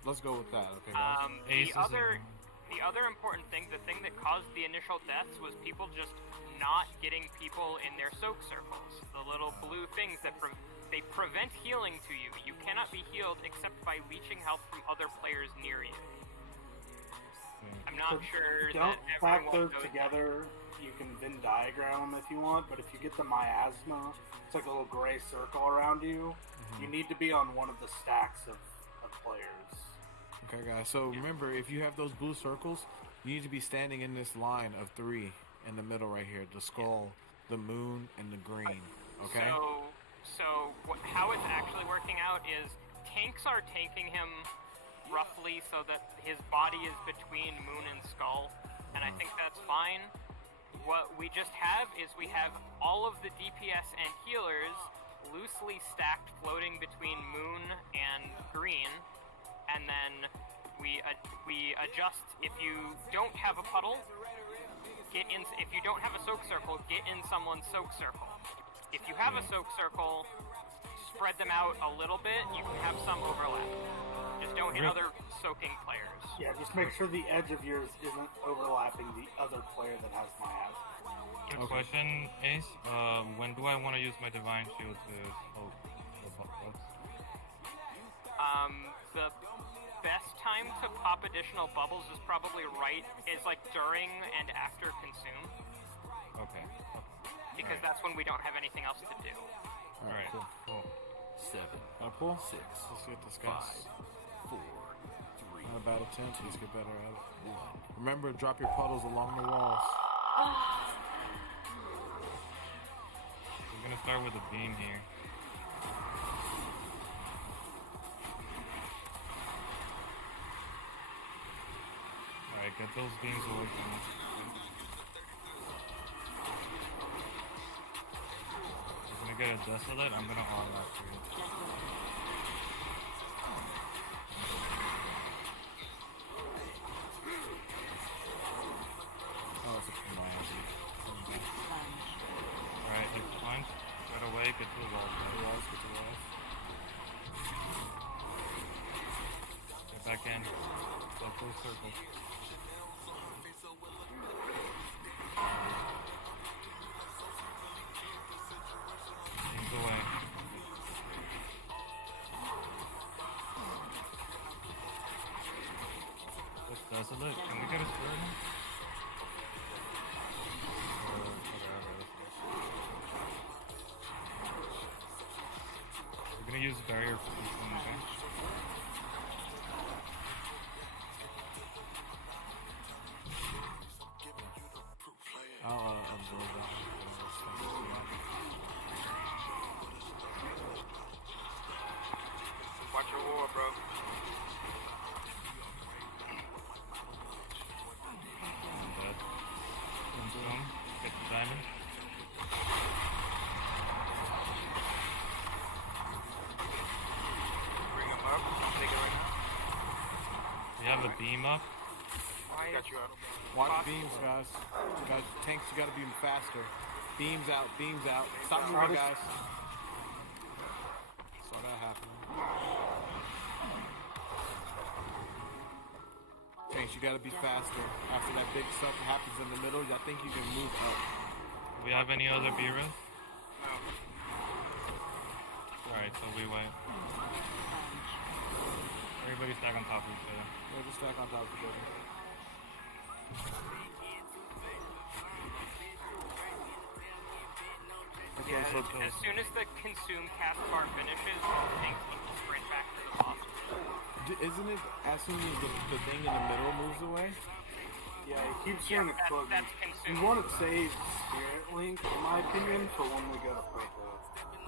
Let's go with that. Okay, guys. Ace is The other important thing, the thing that caused the initial deaths was people just not getting people in their soak circles. The little blue things that they prevent healing to you. You cannot be healed except by leeching health from other players near you. I'm not sure Don't that pack everyone those knows together. You can Venn diagram them if you want, but if you get the miasma, it's like a little gray circle around you. You need to be on one of the stacks of players. Okay, guys. So remember, if you have those blue circles, you need to be standing in this line of 3 in the middle right here: the skull, the moon, and the green. Okay. How it's actually working out is tanks are tanking him roughly so that his body is between moon and skull, and I think that's fine. What we just have is we have all of the DPS and healers loosely stacked floating between moon and green, and then we adjust. If you don't have a puddle, get in. If you don't have a soak circle, get in someone's soak circle. If you have a soak circle, spread them out a little bit. You can have some overlap. Just don't hit other soaking players. Yeah, just make sure the edge of yours isn't overlapping the other player that has miasma. Good question, Ace. When do I want to use my divine shield to soak the buffs? The best time to pop additional bubbles is probably like during and after consume, Okay. because Alright. that's when we don't have anything else to do. All right. Cool. 7, Pull. 6, Let's get this 5, guy. 4, 3, Not a bad attempt. Let's get better at it. 1. Remember, drop your puddles along the walls. We're gonna start with a beam here. Alright, get those beams away from us. We're gonna get a desolate. I'm gonna all that for you. Oh, it's a miasma. Alright, hit the punch. Right away, get to the wall. Get the walls. Get the walls. Get back in. Go full circle. Beams away. This desolate. Can we get a square now? We're gonna use barrier for this one, okay? I'll absorb that. Watch your war, bro. Dead. Consume. Get the diamond. Bring him up. Don't take it right now. We have a beam up. Got you up. Watch beams, guys. Guys, tanks, you gotta be faster. Beams out, beams out. Stop moving, guys. Saw that happening. Tanks, you gotta be faster. After that big stuff happens in the middle, I think you can move up. Do we have any other B-res? No. Alright, so we wait. Everybody stack on top of each other. Yeah, just stack on top of each other. Okay, Yeah, so as soon as the consume cast bar finishes, all tanks need to sprint back to the boss. Isn't it as soon as the thing in the middle moves away? Yeah, he keeps saying explosion. That's You consumed. want to save Spirit Link, in my opinion, for when we go to purple.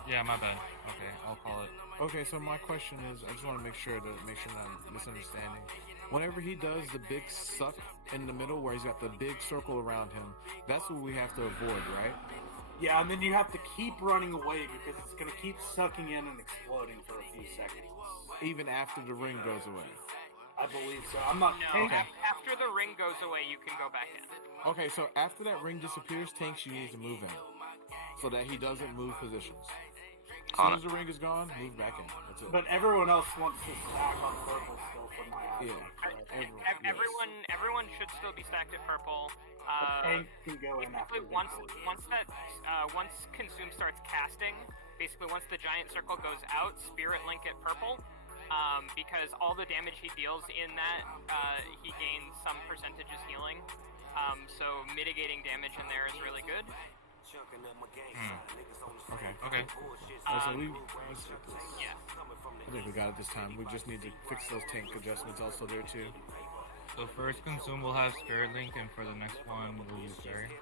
Yeah, my bad. Okay, I'll call it. Okay, so my question is, I just want to make sure that I'm misunderstanding. Whenever he does the big suck in the middle, where he's got the big circle around him, that's what we have to avoid, right? Yeah, and then you have to keep running away because it's going to keep sucking in and exploding for a few seconds. Even after the ring goes away. I believe so. I'm not. No, Tank, after the ring goes away, you can go back in. Okay, so after that ring disappears, Tanks, you need to move in. So that he doesn't move positions. As soon as the ring is gone, move back in. That's it. But everyone else wants to stack on purple still for my ass. Yeah. Everyone should still be stacked at purple. Tank can go in after. Basically, once Consume starts casting, basically once the giant circle goes out, Spirit Link at purple, because all the damage he deals in that, he gains some percentage as healing. So mitigating damage in there is really good. Okay. So let's get this. Yeah. I think we got it this time. We just need to fix those tank adjustments also there too. So first Consume will have Spirit Link, and for the next one we'll use Barrier.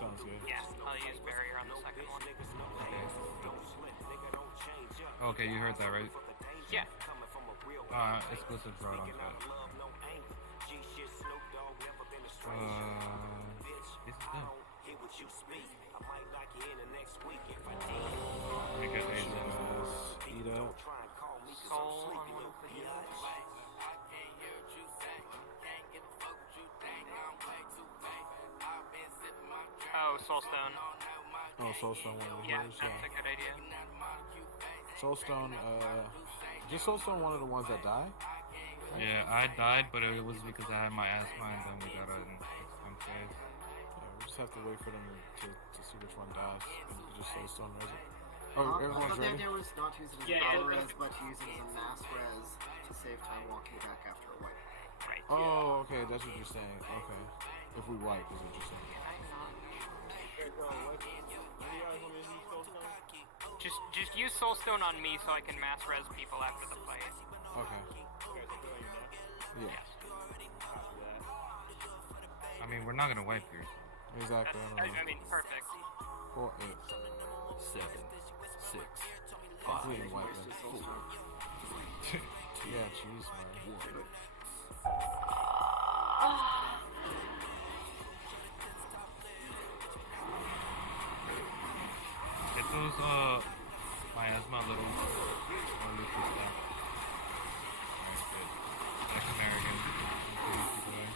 Sounds good. Yeah, I'll use Barrier on the second one. Okay, you heard that, right? Yeah. Explicit brought on that. This is done. Let me get Ace Eat up. Soul on one of the heals. Oh, Soulstone. Oh, Soulstone one of the Yeah, heroes, that's a good idea. Soulstone, just Soulstone one of the ones that die? Yeah, I died, but it was because I had my asthma, and then we got an XM phase. Yeah, we just have to wait for them to see which one dies. And we just Soulstone res it. Oh, everyone's but the ready? idea was not to use it as a battle res, but to use it as a mass res to save time walking back after a wipe. Right. Oh, okay, that's what you're saying. Okay. If we wipe, is what you're saying. Just use Soulstone on me so I can mass res people after the fight. Okay. Yeah. I mean, we're not gonna wipe here. Exactly. I mean, perfect. 4, 8. 7, 6, Completely 5, wipe them. Yeah, jeez, man. Get those, miasma little, loopy stuff. Alright, good. Second American. Keep away.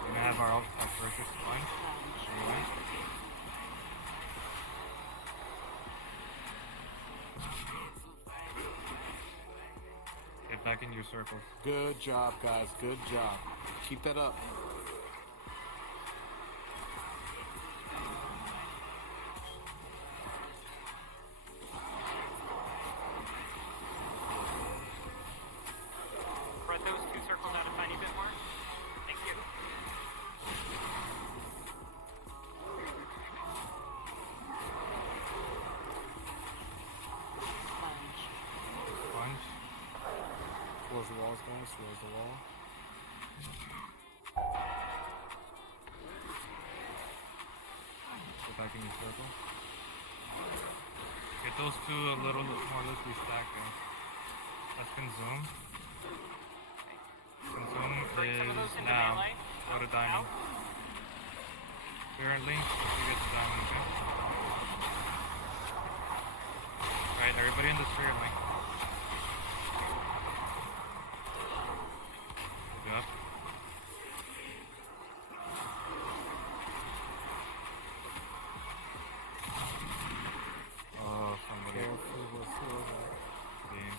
We're gonna have our first sponge. Anyway. Get back in your circles. Good job, guys. Good job. Keep that up. Spread those two circles out a tiny bit more. Thank you. Sponge. Towards the walls, guys. Towards the wall. Get back in your circle. Get those two a little more loosely stacked, guys. Let's consume. Consume Bring some of those is into now. melee. Go to diamond. Currently, if you get to diamond, okay? Alright, everybody in the spirit link. Good job. Oh, somebody. Beam.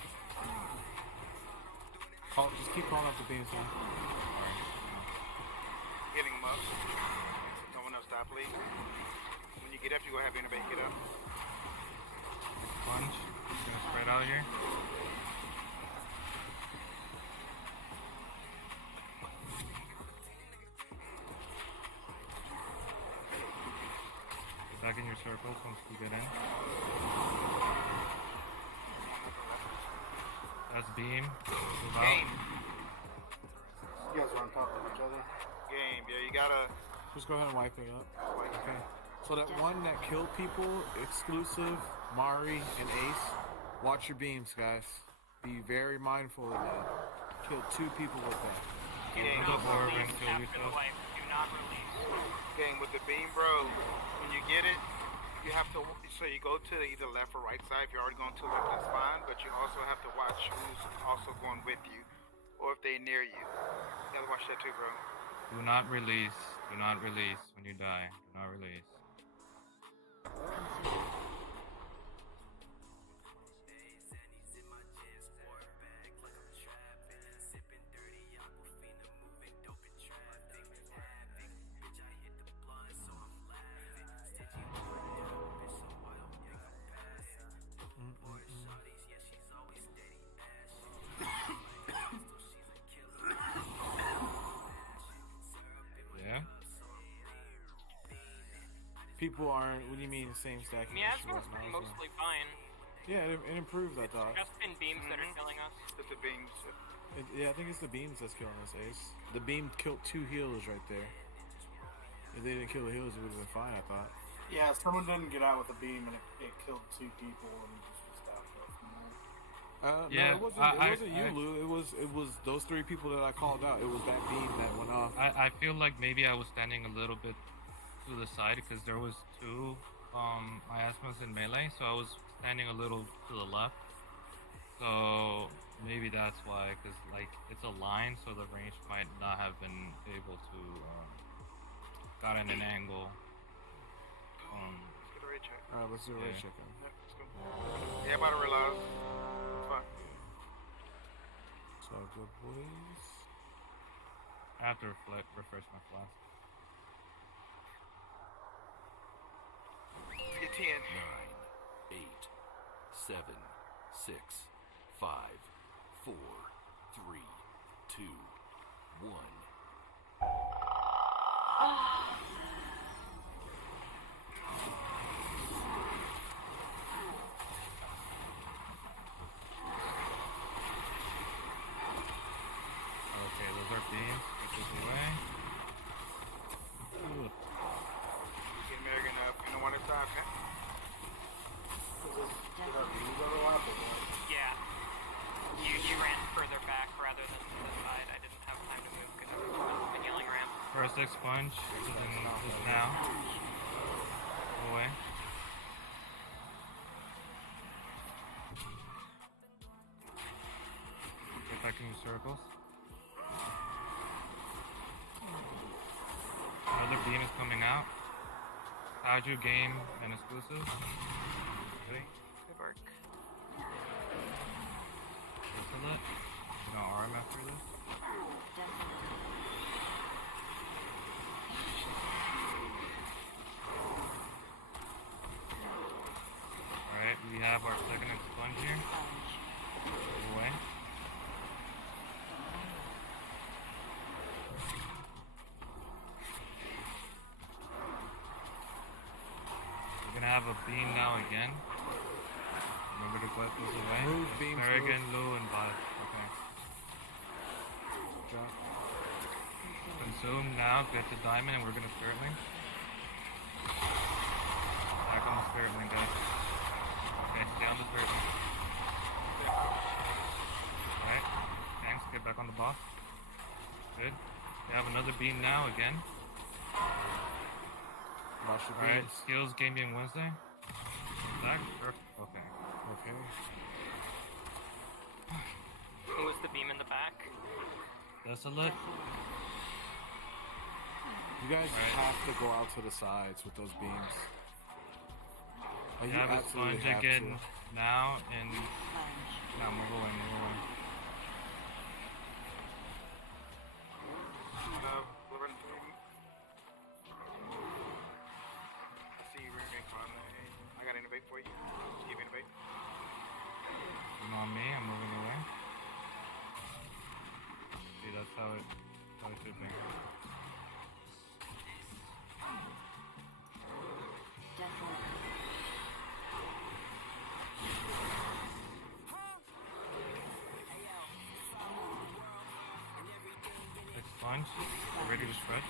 Just keep calling up the beams, man. Hitting them up. No one else stop, please. When you get up, you gonna have anybody get up. Sponge. Just gonna spread out here. back in your circles once we get in. That's beam. Move out. Game. You guys are on top of each other. Game. Yeah, you gotta. Just go ahead and wipe it up. Okay. So that one that killed people, exclusive, Mari and Ace, watch your beams, guys. Be very mindful of that. Killed 2 people with that. Do Game. not Orb release and kill after the yourself. wipe. Do not release. Game with the beam, bro. When you get it, you have to. So you go to either left or right side. If you're already going to left, that's fine. But you also have to watch who's also going with you, or if they near you. You gotta watch that too, bro. Do not release. Do not release when you die. Do not release. Yeah? People aren't. What do you mean same stacking? Miasma's been mostly fine. Yeah, it improved. I thought. Just been beams that are killing us. With the beams. Yeah, I think it's the beams that's killing us, Ace. The beam killed 2 healers right there. If they didn't kill the healers, it would have been fine. I thought. Yeah, someone didn't get out with a beam and it killed 2 people and it just was downhill from there. Yeah, no, it wasn't you, Lou. It was those 3 people that I called out. It was that beam that went off. I feel like maybe I was standing a little bit to the side because there was 2 miasmas in melee, so I was standing a little to the left. So maybe that's why, because like it's a line, so the range might not have been able to got in an angle. Let's get a raid check. Alright, let's do a raid Yeah. check. Then. Yep, let's go. Yeah, about to realize. It's fine. So good boys. I have to refresh my flask. Get 10. 9, 8, 7, 6, 5, 4, 3, 2, 1. Okay, those are beams. Put this away. Get American up. You know what it's time, man. Did our beams overlap or what? Yeah. You ran further back rather than to the side. I didn't have time to move because I was the healing ramp. First expunge, so then just now. Go away. Get back in your circles. Another beam is coming out. Kaiju game and exclusive. Okay. Good work. Whistle it. No arm after this. Alright, we have our second expunge here. Go away. We're gonna have a beam now again. Remember to put those away. Move, beams, American, Lou, and Bot. Okay. Drop. Consume now, get the diamond, and we're gonna spirit link. Back on the spirit link, guys. Okay, stay on the spirit link. Alright, thanks, get back on the boss. Good. We have another beam now again. Watch your Alright, beams. skills game being Wednesday. Back? Perfect. Okay. Okay. Who was the beam in the back? Desolate. You guys Right. have to go out to the sides with those beams. Like, You you have a absolutely sponge have again to. now, and now move away, move away. We're running through. I see you ring on the. I got innovate for you. Just give me innovate. Come on me, I'm moving away. See, that's how it should be. Definitely. lunge. Get ready to spread.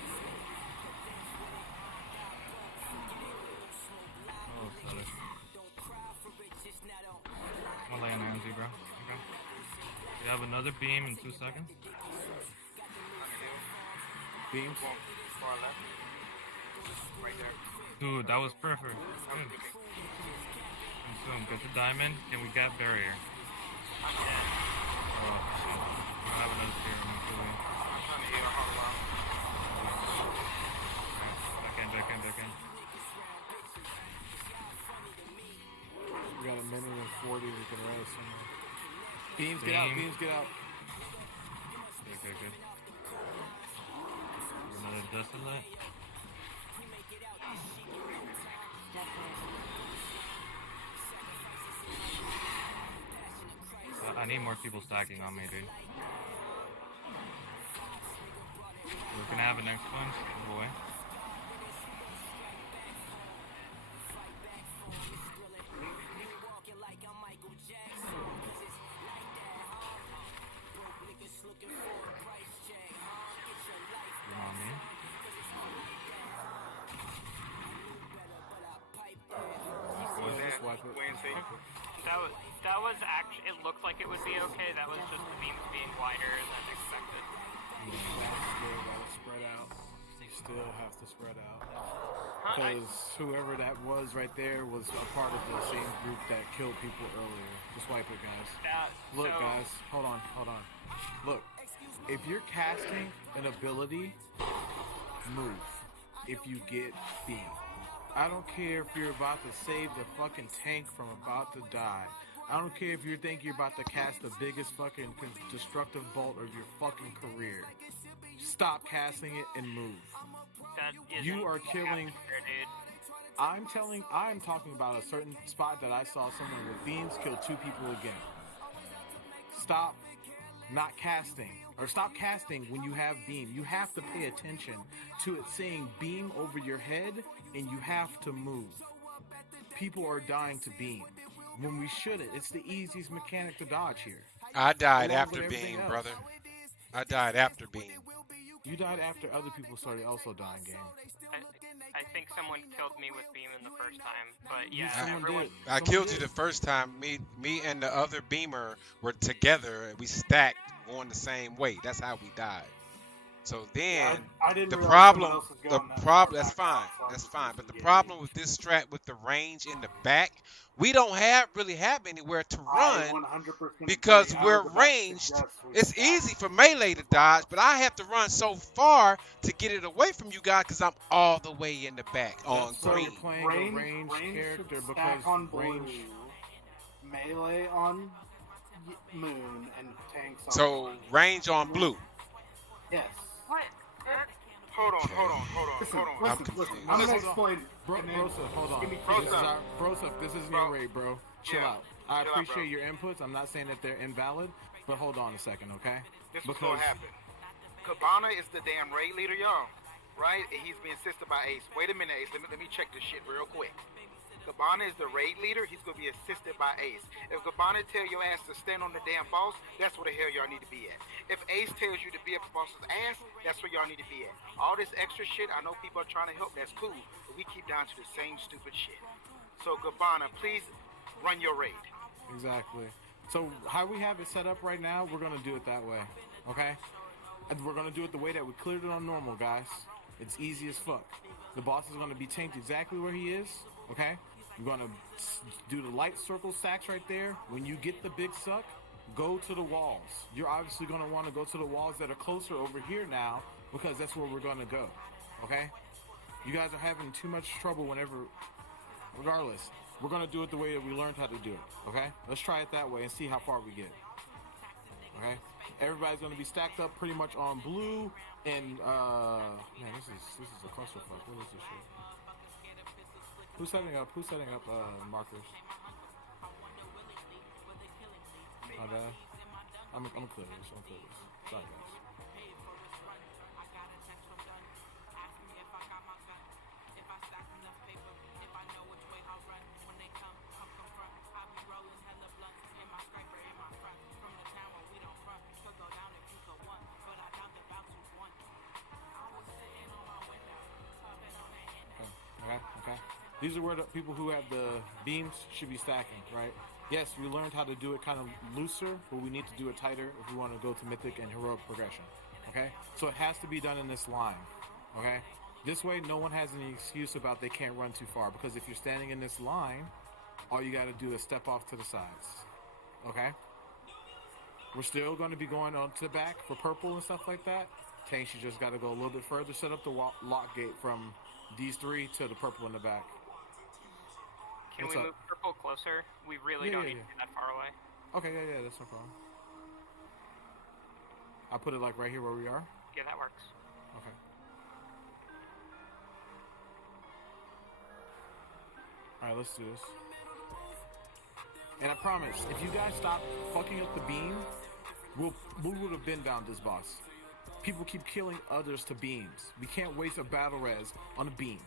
Oh, sorry. I'm gonna lay on hands, bro. Okay. We have another beam in 2 seconds. Beams. Far left. Right there. Dude, that was perfect. Good. Consume. Get the diamond. Can we get barrier? I'm dead. Oh, shit. We don't have another spear. I'm killing. I'm trying to heal all out. Back in. We got a minute and 40. We can rest somewhere. Beams, get out. Beams, get out. Good. Another desolate. I need more people stacking on me, dude. We're gonna have a next punch. Move away. You know what I mean? Just wipe it. Wednesday. That was actually. It looked like it would be okay. That was just the beams being wider than expected. Still gotta spread out. You still have to spread out. Huh, Because whoever that was right there was a part of the same group that killed people earlier. Just wipe it, guys. Look, so, guys. Hold on. Look. If you're casting an ability, move. If you get beat. I don't care if you're about to save the fucking tank from about to die. I don't care if you think you're about to cast the biggest fucking destructive bolt of your fucking career. Stop casting it and move. You are killing. I'm talking about a certain spot that I saw someone with beams kill 2 people again. Stop not casting. Or stop casting when you have beam. You have to pay attention to it saying beam over your head, and you have to move. People are dying to beam. When we shouldn't. It's the easiest mechanic to dodge here. I died Along after with everything beam, else. brother. I died after beam. You died after other people started also dying, game. I think someone killed me with beam in the first time, but yeah, Someone everyone. did. I killed you the first time. Me and the other beamer were together, and we stacked going the same way. That's how we died. So then I didn't the realize problem, someone else was going that that's far fine, back out, so that's I'm fine. just But the engaged. problem with this strat with the range in the back, we don't really have anywhere to I run 100% because agree. I we're was about to ranged. suggest we It's stack easy for melee to dodge, but I have to run so far to get it away from you guys because I'm all the way in the back on So green. you're playing a ranged character should because stack on blue, range. melee on moon, and tanks on So green. range on blue. Yes. What? Hold on. Listen, I'm listen. confused. I'm Hold gonna on. explain. and then Broseph, hold on. give me This two is seconds. our Broseph. This isn't Bro. your raid, bro. Chill Yeah. out. I Chill out, appreciate bro. your inputs. I'm not saying that they're invalid, but hold on a second, okay? This is what happened. Cabana is the damn raid leader, y'all. Right? And he's being assisted by Ace. Wait a minute, Ace. Let me check this shit real quick. Cabana is the raid leader. He's gonna be assisted by Ace. If Cabana tell your ass to stand on the damn boss, that's where the hell y'all need to be at. If Ace tells you to be at the boss's ass, that's where y'all need to be at. All this extra shit, I know people are trying to help. That's cool, but we keep down to the same stupid shit. So Cabana, please run your raid. Exactly. So how we have it set up right now, we're gonna do it that way, okay? And we're gonna do it the way that we cleared it on normal, guys. It's easy as fuck. The boss is gonna be tanked exactly where he is, okay? We're gonna do the light circle stacks right there. When you get the big suck, go to the walls. You're obviously gonna want to go to the walls that are closer over here now because that's where we're gonna go, okay? You guys are having too much trouble whenever, regardless. We're gonna do it the way that we learned how to do it, okay? Let's try it that way and see how far we get, okay? Everybody's gonna be stacked up pretty much on blue and, man, this is a clusterfuck. What is this shit? Who's setting up markers? I'm gonna clear this. Sorry, guys. These are where the people who have the beams should be stacking, right? Yes, we learned how to do it kind of looser, but we need to do it tighter if we want to go to mythic and heroic progression, okay? So it has to be done in this line, okay? This way, no one has any excuse about they can't run too far, because if you're standing in this line, all you got to do is step off to the sides, okay? We're still going to be going on to the back for purple and stuff like that. Tanks, you just got to go a little bit further, set up the lock gate from these three to the purple in the back. Can What's we up? move purple closer? We really don't need to be that far away. Okay, yeah, that's no problem. I'll put it like right here where we are. Yeah, that works. Okay. Alright, let's do this. And I promise, if you guys stop fucking up the beam, we would have been down this boss. People keep killing others to beams. We can't waste a battle res on a beam.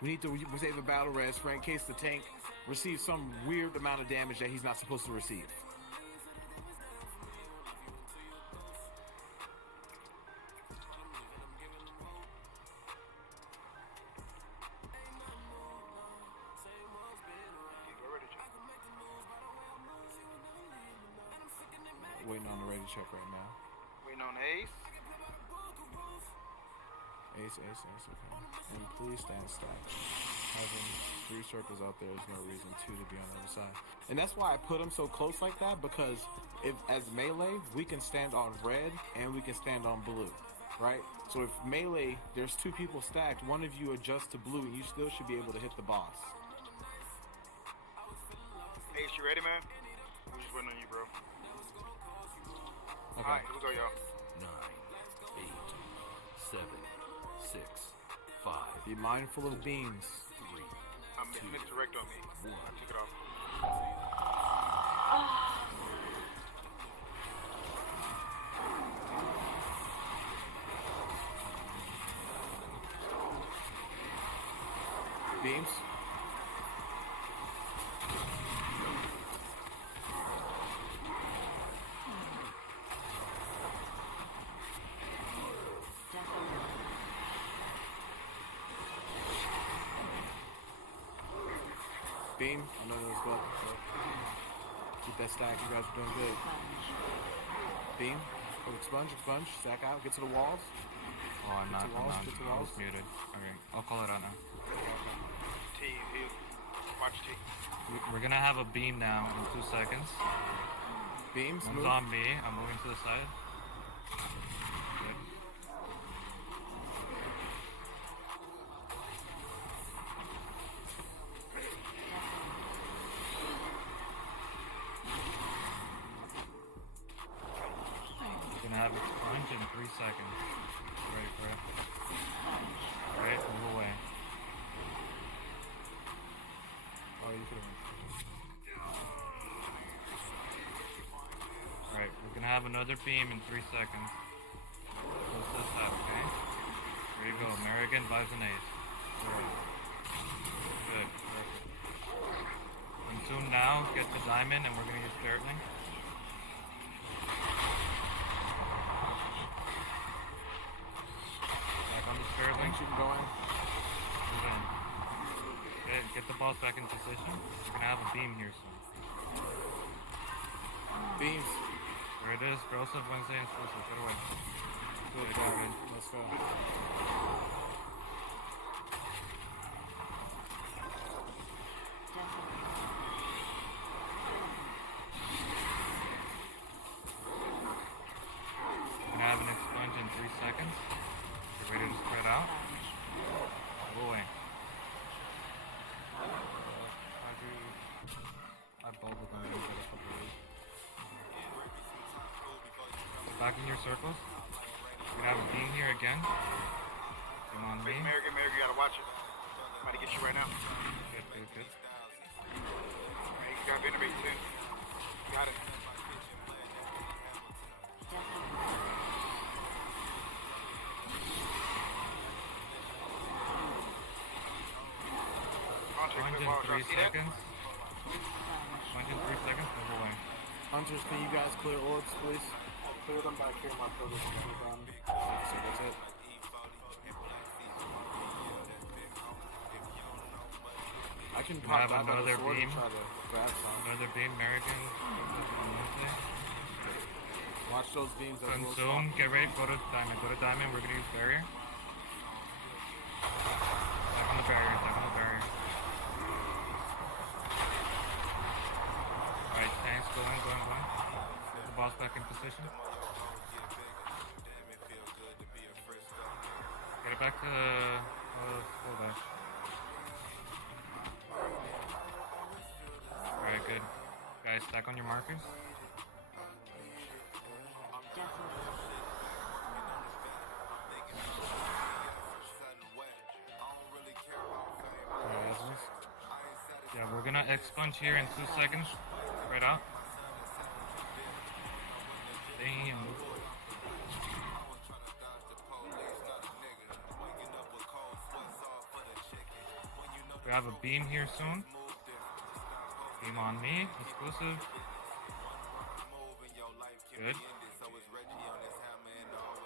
We need to save a battle res for in case the tank receives some weird amount of damage that he's not supposed to receive. Waiting on the ready check right now. Waiting on Ace. Ace, okay. And please stand stack. Having 3 circles out there is no reason 2 to be on the other side. And that's why I put them so close like that, because if as melee, we can stand on red and we can stand on blue, right? So if melee, there's 2 people stacked, one of you adjusts to blue, and you still should be able to hit the boss. Ace, you ready, man? We're just waiting on you, bro. Okay. Alright, here we go, y'all. 9, 8, 7, 6, 5. Be mindful of beams. 3, Misdirect on me. 1. I took it off. Beams. Beam. I know that was good. Keep that stack. You guys are doing good. Beam. Expunge. Stack out. Get to the walls. Oh, I'm not. Get to walls. I'm Get to not. I walls. was muted. Okay, I'll call it out now. T, heal. Watch T. We're gonna have a beam now in 2 seconds. Beams. One's Move. on me. I'm moving to the side. Good. We're gonna have expunge in 3 seconds. Ready for it? Alright, move away. Oh, you could have. Alright, we're gonna have another beam in 3 seconds. Close this out, okay? There you go, American buys an ace. Alright. Good, perfect. Consume now, get the diamond, and we're gonna use Sterling. Back on the Sterling. Keep going. Move in. Okay, get the boss back in position. We're gonna have a beam here soon. Beams. There it is, Grosov Wednesday exclusive. Get away. Good Good, job. good. Let's go. We're gonna have an expunge in 3 seconds. Get ready to spread out. Go away. I bulb with my get a couple of these. Back in your circles. We're gonna have a beam here again. Come on, me. American, you gotta watch it. I'm about to get you right now. Good. Hey, you gotta venerate too. Got it. Expunge in 3 seconds. Expunge in 3 seconds. Move away. Hunters, can you guys clear orbs, please? I cleared them back here. My photos are done. So that's it. can We pop have back on the another sword beam. and try to grab some. Another beam, American. Watch those beams that will Consume. Get ready. Go to diamond. Go to diamond. We're gonna use barrier. Back on the barrier. Back on the barrier. Alright, tanks going. Get the boss back in position. Get it back to full dash. Alright, good. Guys, stack on your markers. Yeah, we're gonna expunge here in 2 seconds. Right out. Damn. We have a beam here soon. Beam on me, exclusive. Good.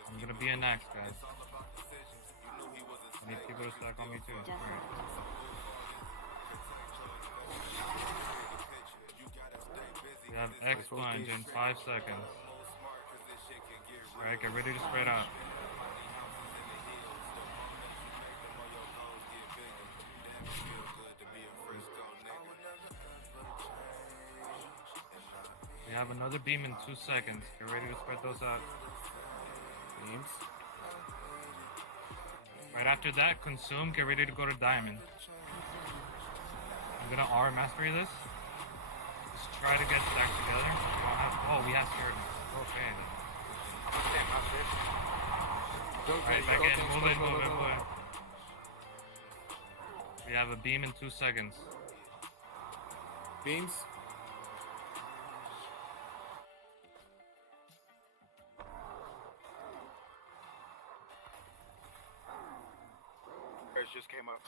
I'm gonna be a next, guys. I need people to stack on me too. Alright. We have expunge in 5 seconds. Alright, get ready to spread out. We have another beam in 2 seconds. Get ready to spread those out. Beams. Right after that, consume. Get ready to go to diamond. I'm gonna R mastery this. Just try to get stacked together. We have Sheridan. Okay then. I'm gonna stand out there. Alright, back in. Move it. We have a beam in 2 seconds. Beams. Bears just came up.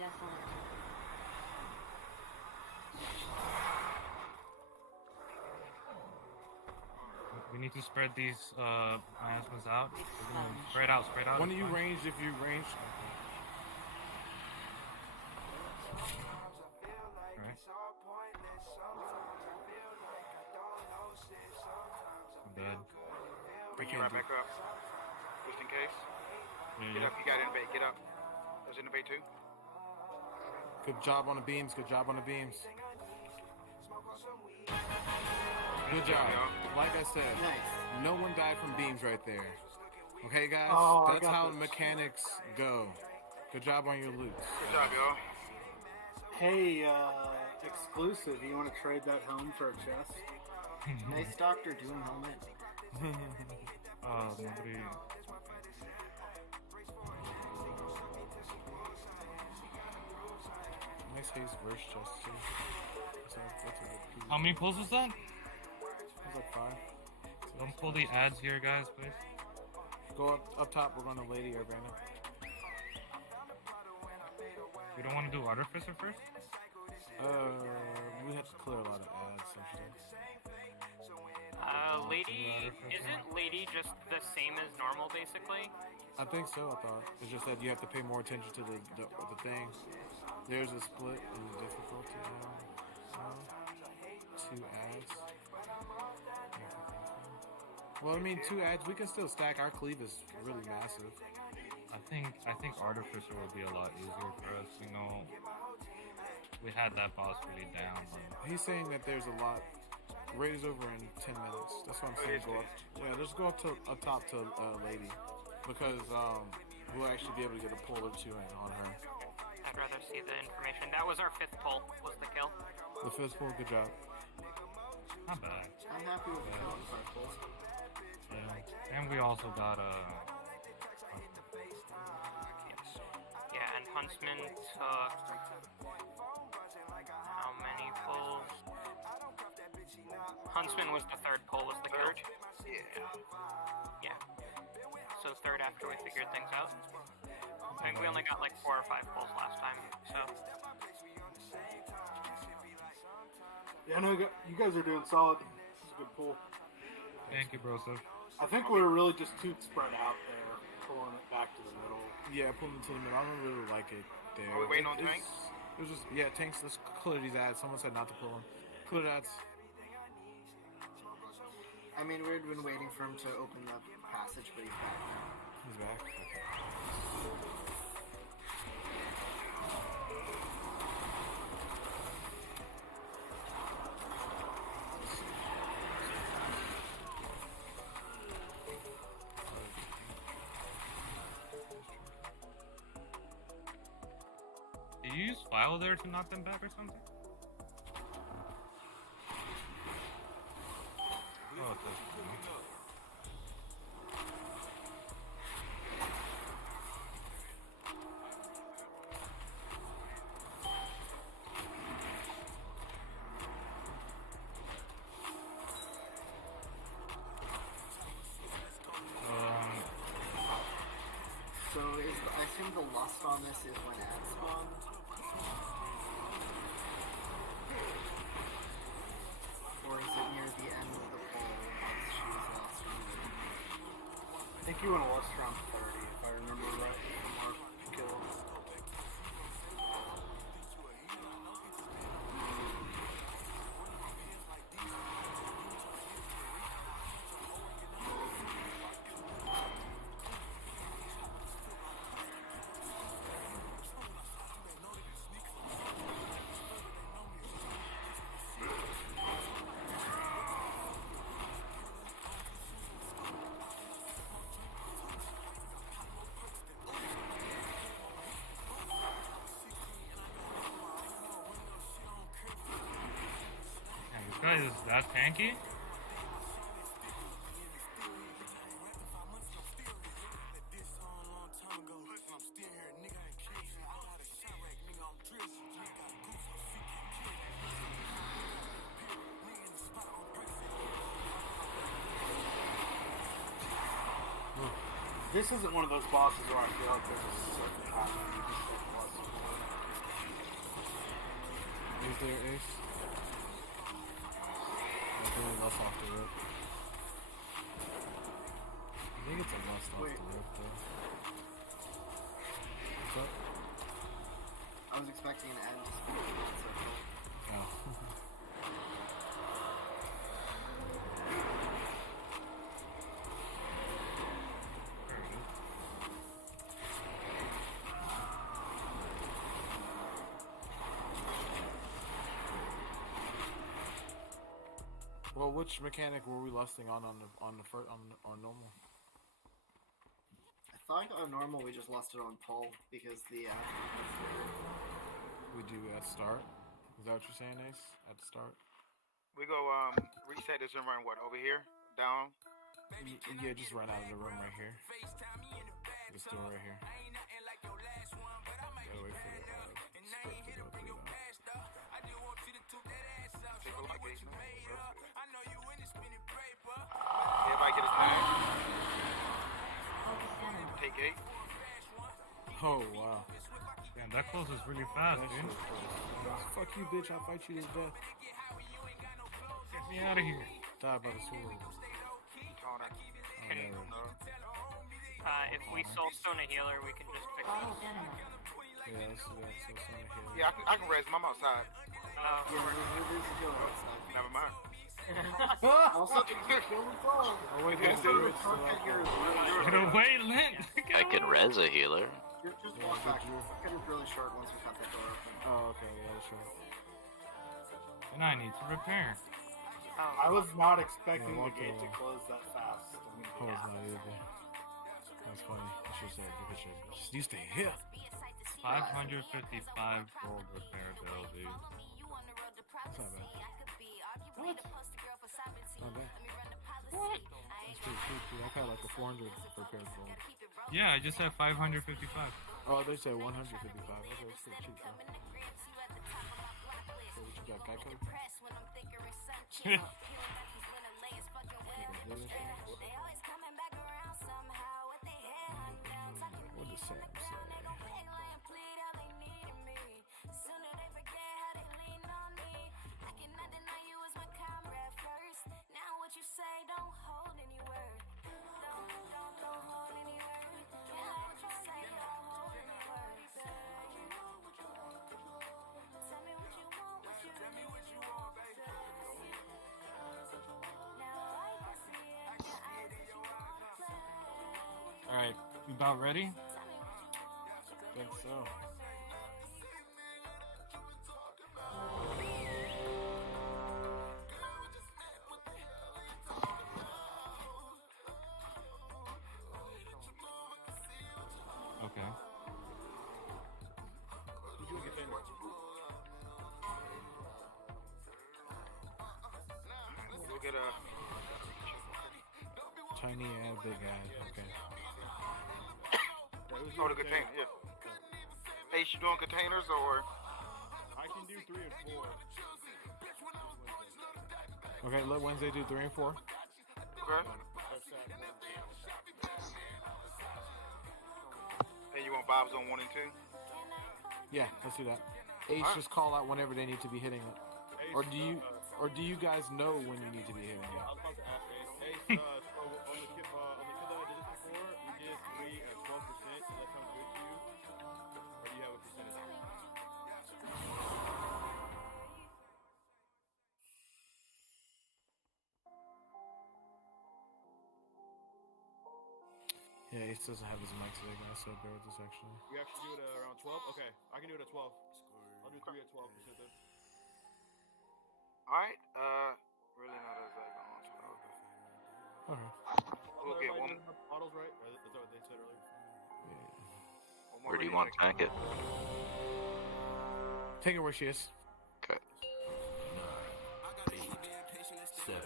We need to spread these miasmas out. Spread out. When are you ranged? If you range. Alright. I'm dead. Bring you right back up. Just in case. Get Yeah. up, you got innovate, get up. There's innovate too. Good job on the beams. Good job on the beams. Good job. Like I said, no one died from beams right there. Okay, guys? Oh, That's how the mechanics go. Good job on your loot. Good job, y'all. Hey, exclusive, you want to trade that home for a chest? Nice Doctor Doom helmet. Nobody. Nice haste verse chest too. That's a good piece. How many pulls was that? It's like 5. Don't pull the ads here, guys, please. Go up top. We're going to Lady Urbana. We don't want to do Artificer first? We have to clear a lot of ads, actually. Lady, isn't Lady just the same as normal, basically? I think so. I thought it's just that you have to pay more attention to the thing. There's a split in the difficulty. 2 ads. Well, I mean, 2 ads. We can still stack. Our cleave is really massive. I think Artificer will be a lot easier for us. We know we had that boss really down. But He's saying that there's a lot. Raid is over in 10 minutes. That's what I'm saying. Go up. Yeah, just go up top to Lady, because we'll actually be able to get a pull or 2 in on her. I'd rather see the information. That was our 5th pull, was the kill. The 5th pull. Good job. not bad. I'm happy with the 25 pulls. Yeah. And we also got a. Yeah, and Huntsman took how many pulls? Huntsman was the 3rd pull, was the kill? Yeah. So 3rd after we figured things out. I think we only got like 4 or 5 pulls last time, so. Yeah, no, you guys are doing solid. It's a good pull. Thank you, Broseph. I think we were really just too spread out there, pulling it back to the middle. Yeah, pulling it to the middle. I don't really like it there. Are we waiting on It's- tanks? It was just, yeah, tanks, let's clear these ads. Someone said not to pull them. Clear ads. I mean, we'd been waiting for him to open the passage, but he's back now. He's back. Okay. Did you use file there to knock them back or something? Oh, it does. So I assume the lust on this is when ads spawn. Or is it near the end of the poll once she was last removed? I think you went less around 30, if I remember right. From our kill. This guy is that tanky? This isn't one of those bosses where I feel like there's a certain pattern you just get plus for. Is there Ace? I'm feeling less off the rip. I think it's a must off the rip though. What's up? I was expecting an end to spawn in that circle. Oh. Well, which mechanic were we lusting on normal? I thought on normal we just lusted on pull because the We do at start. Is that what you're saying, Ace? At the start? We go reset this and run what over here down. Yeah, just run out of the room right here. This door right here. Gotta wait for the script to go through that. Take a look, Ace. Everybody get his bag. Take 8. Oh, wow. Damn, that closes really fast, That dude. shit was close. Fuck you, bitch. I'll fight you to death. Get me out of here. Die by the sword. Counter. Oh, never. If we soulstone a healer, we can just fix it. Yeah, let's do that. So it's on the hill. Yeah, I can res him. I'm outside. there's the killer outside. Never mind. Also, kill the frog. Oh, wait, there's the rich still out there. Get away, Lint! Get I can away. res a healer. Just Yeah, walk good back. Drew. Cut it really short once we got that door open. Oh, okay. Yeah, that's right. And I need to repair. I was not expecting Yeah, the walk gate it to along. close that fast. I mean, Oh, it's not either. That's funny. I should say, you stay here. 555 gold repair bill, dude. That's not bad. What? Not bad. What? That's pretty cheap, dude. I've had like a 400 repaired gold. Yeah, I just had 555. Oh, they say 155. Okay, that's pretty cheap, though. So, what you got, Geico? What does Sam say? You about ready? Think so. Okay. You do a container. We'll get a. Tiny ad, big ad. Okay. Oh, the container. Yeah. Ace, you doing containers or? I can do 3 and 4. Okay, let Wednesday do 3 and 4. Okay. That's that And you want Bob's on 1 and 2? Yeah, let's do that. Ace, Alright. just call out whenever they need to be hitting it. Ace, Or do you guys know when you need to be hitting yeah, I it? was about to ask Ace. Ace, so on the kid that I did this before, we did 3 and 12%. Does that sound good to you? Or do you have a percentage? Yeah, Ace doesn't have his mic today, guys, so bear with us actually. We actually do it around 12? Okay, I can do it at 12. I'll do 3 at 12% then. Alright. Really not as like on. Okay. We'll get one. Models right? Is that what they said earlier? One more Where do you ready want to tank. tank it? Take it where she is. Okay. 9, 8, 7,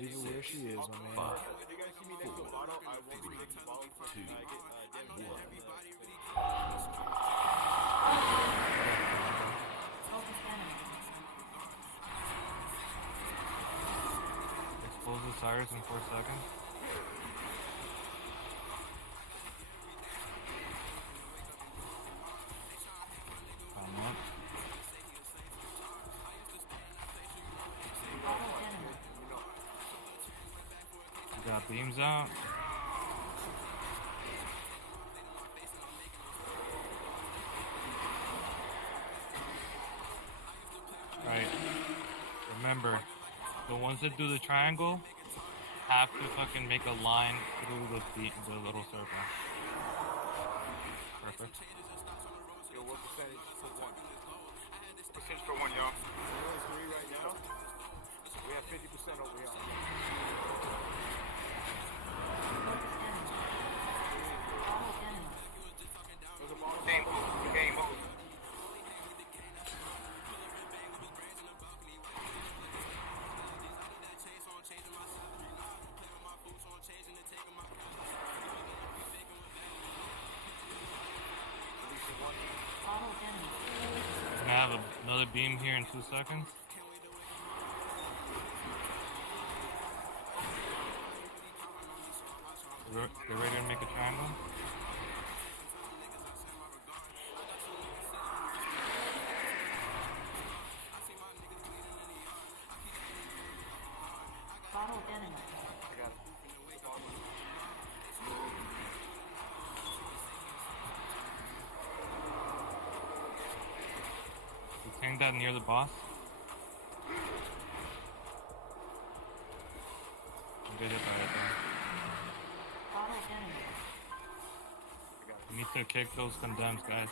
Leave it where she is, my man. 5, If you guys see me next to a bottle, I won't be taking the bottle until I get damage. Expose the Cyrus in 4 seconds. Comment. You got beams out. Right. Remember, the ones that do the triangle have to fucking make a line through the little circle. Perfect. Yo, what percentage for 1? Percentage for 1, y'all. We're at 3 right now. We have 50% over here. There's a bottle. Game move. Game move. Gonna have another beam here in 2 seconds. They're ready to make a triangle. You tank that near the boss. You did it right there. You need to kick those condemns, guys.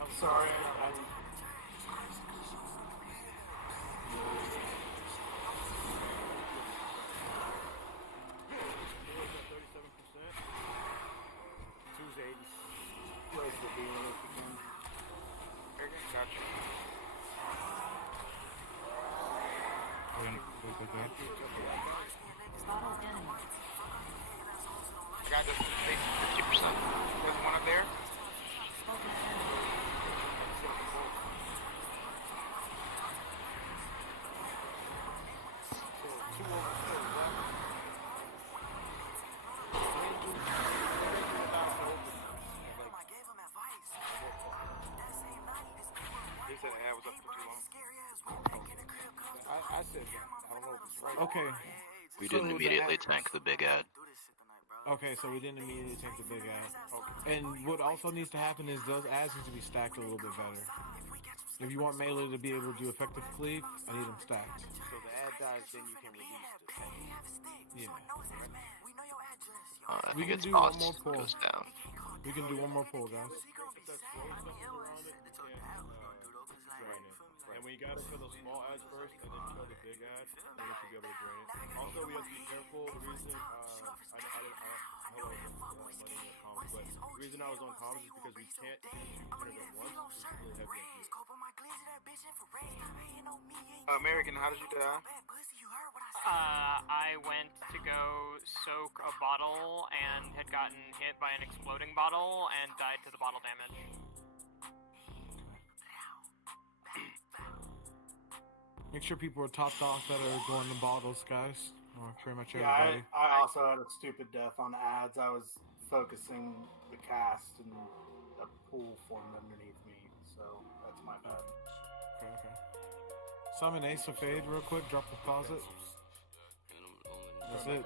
I'm sorry. Where's the dealer if you can? Gotcha. I got this. 50%. There's one up there. He said the ad was up for too long. I said that. I don't know if it's right. Okay. We So didn't the immediately ad- tank the big ad. Okay, so we didn't immediately take the big ad. And what also needs to happen is those ads need to be stacked a little bit better. If you want melee to be able to do effective cleave, I need them stacked. So the ad dies, then you can release the second. Yeah. I We think can it's do boss one more pull. goes down. We can do one more pull, guys. If that throw stuff is around it, you can't drain it. And when you gotta kill the small ads first and then kill the big ad, then you should be able to drain it. Also, we have to be careful. The reason I hope I was money in the comms, but the reason I was on comms is because we can't do 2 hundred at once. It's really heavy on you. American, how did you die? I went to go soak a bottle and had gotten hit by an exploding bottle and died to the bottle damage. Make sure people are topped off that are going to bottles, guys. Or pretty much Yeah, everybody. I also had a stupid death on ads. I was focusing the cast and a pool formed underneath me, so that's my bad. Okay. Summon Ace of Fade real quick. Drop the closet. That's it.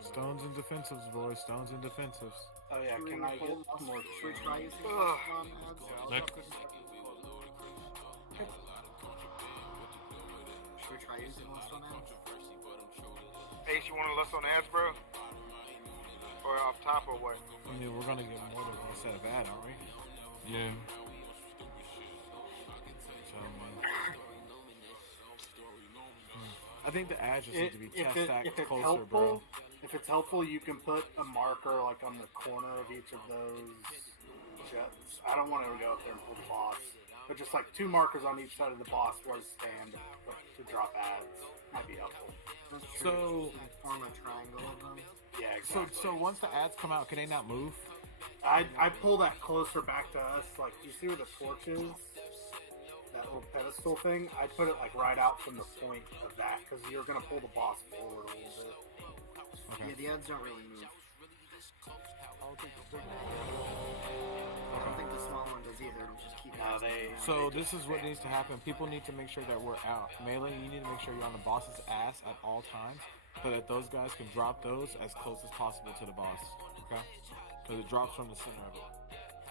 Stones and defensives, boys. Stones and defensives. Oh yeah, can I get more? Should we try using Ugh. Look. Should we try using Lust on ads? Ace, you want to lust on ads, bro? Or off top or what? I mean, we're gonna get more than one set of ad, aren't we? Yeah. So, I think the ads just need to be chest stacked closer, bro. If it's helpful, you can put a marker like on the corner of each of those jets. I don't want to go up there and pull the boss, but just like 2 markers on each side of the boss where to stand to drop ads might be helpful. So, You can form a triangle of them. Yeah, exactly. so once the ads come out, can they not move? I pull that closer back to us. Like, you see where the torch is? That little pedestal thing? I put it like right out from the point of that because you're gonna pull the boss forward a little bit. Okay. Yeah, the ads don't really move. I don't think the small one does either. It'll just keep No, So this is what needs to happen. People need to make sure that we're out. Melee, you need to make sure you're on the boss's ass at all times so that those guys can drop those as close as possible to the boss. Okay? Because it drops from the center of it.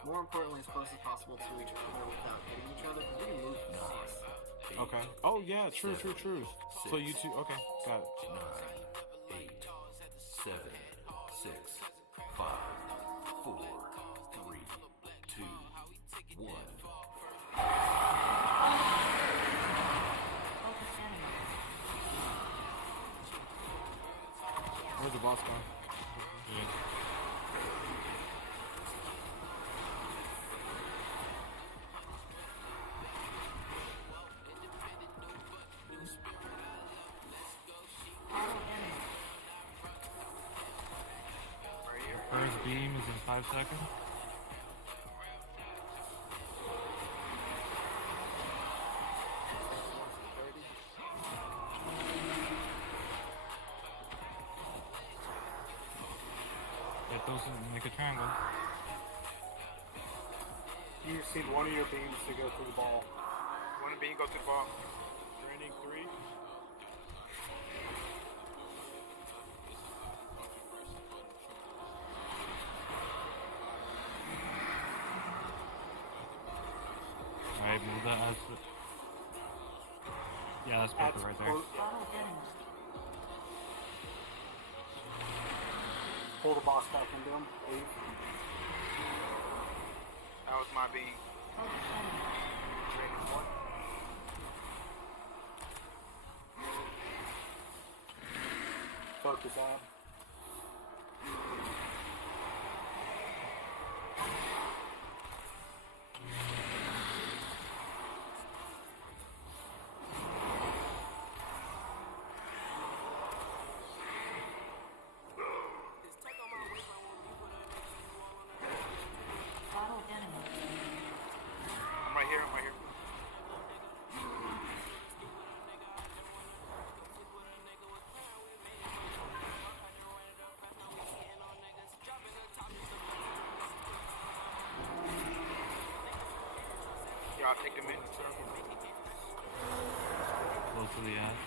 More importantly, as close as possible to each other without hitting each other, because we can move fast. Okay. Oh yeah, true. So you two, okay, got it. 9, 8, 7, 6, 5, 4, 3, 2, 1. Where's the boss gone? Yeah. First beam is in 5 seconds. Get those and make a triangle. You just need one of your beams to go through the ball. One beam go to the ball. Draining 3. Alright, move that as the... Yeah, that's perfect right there. Pull the boss back into him, please. That was my beam. Draining 1. Focus on. I'm right here. Y'all take them in. Close to the end.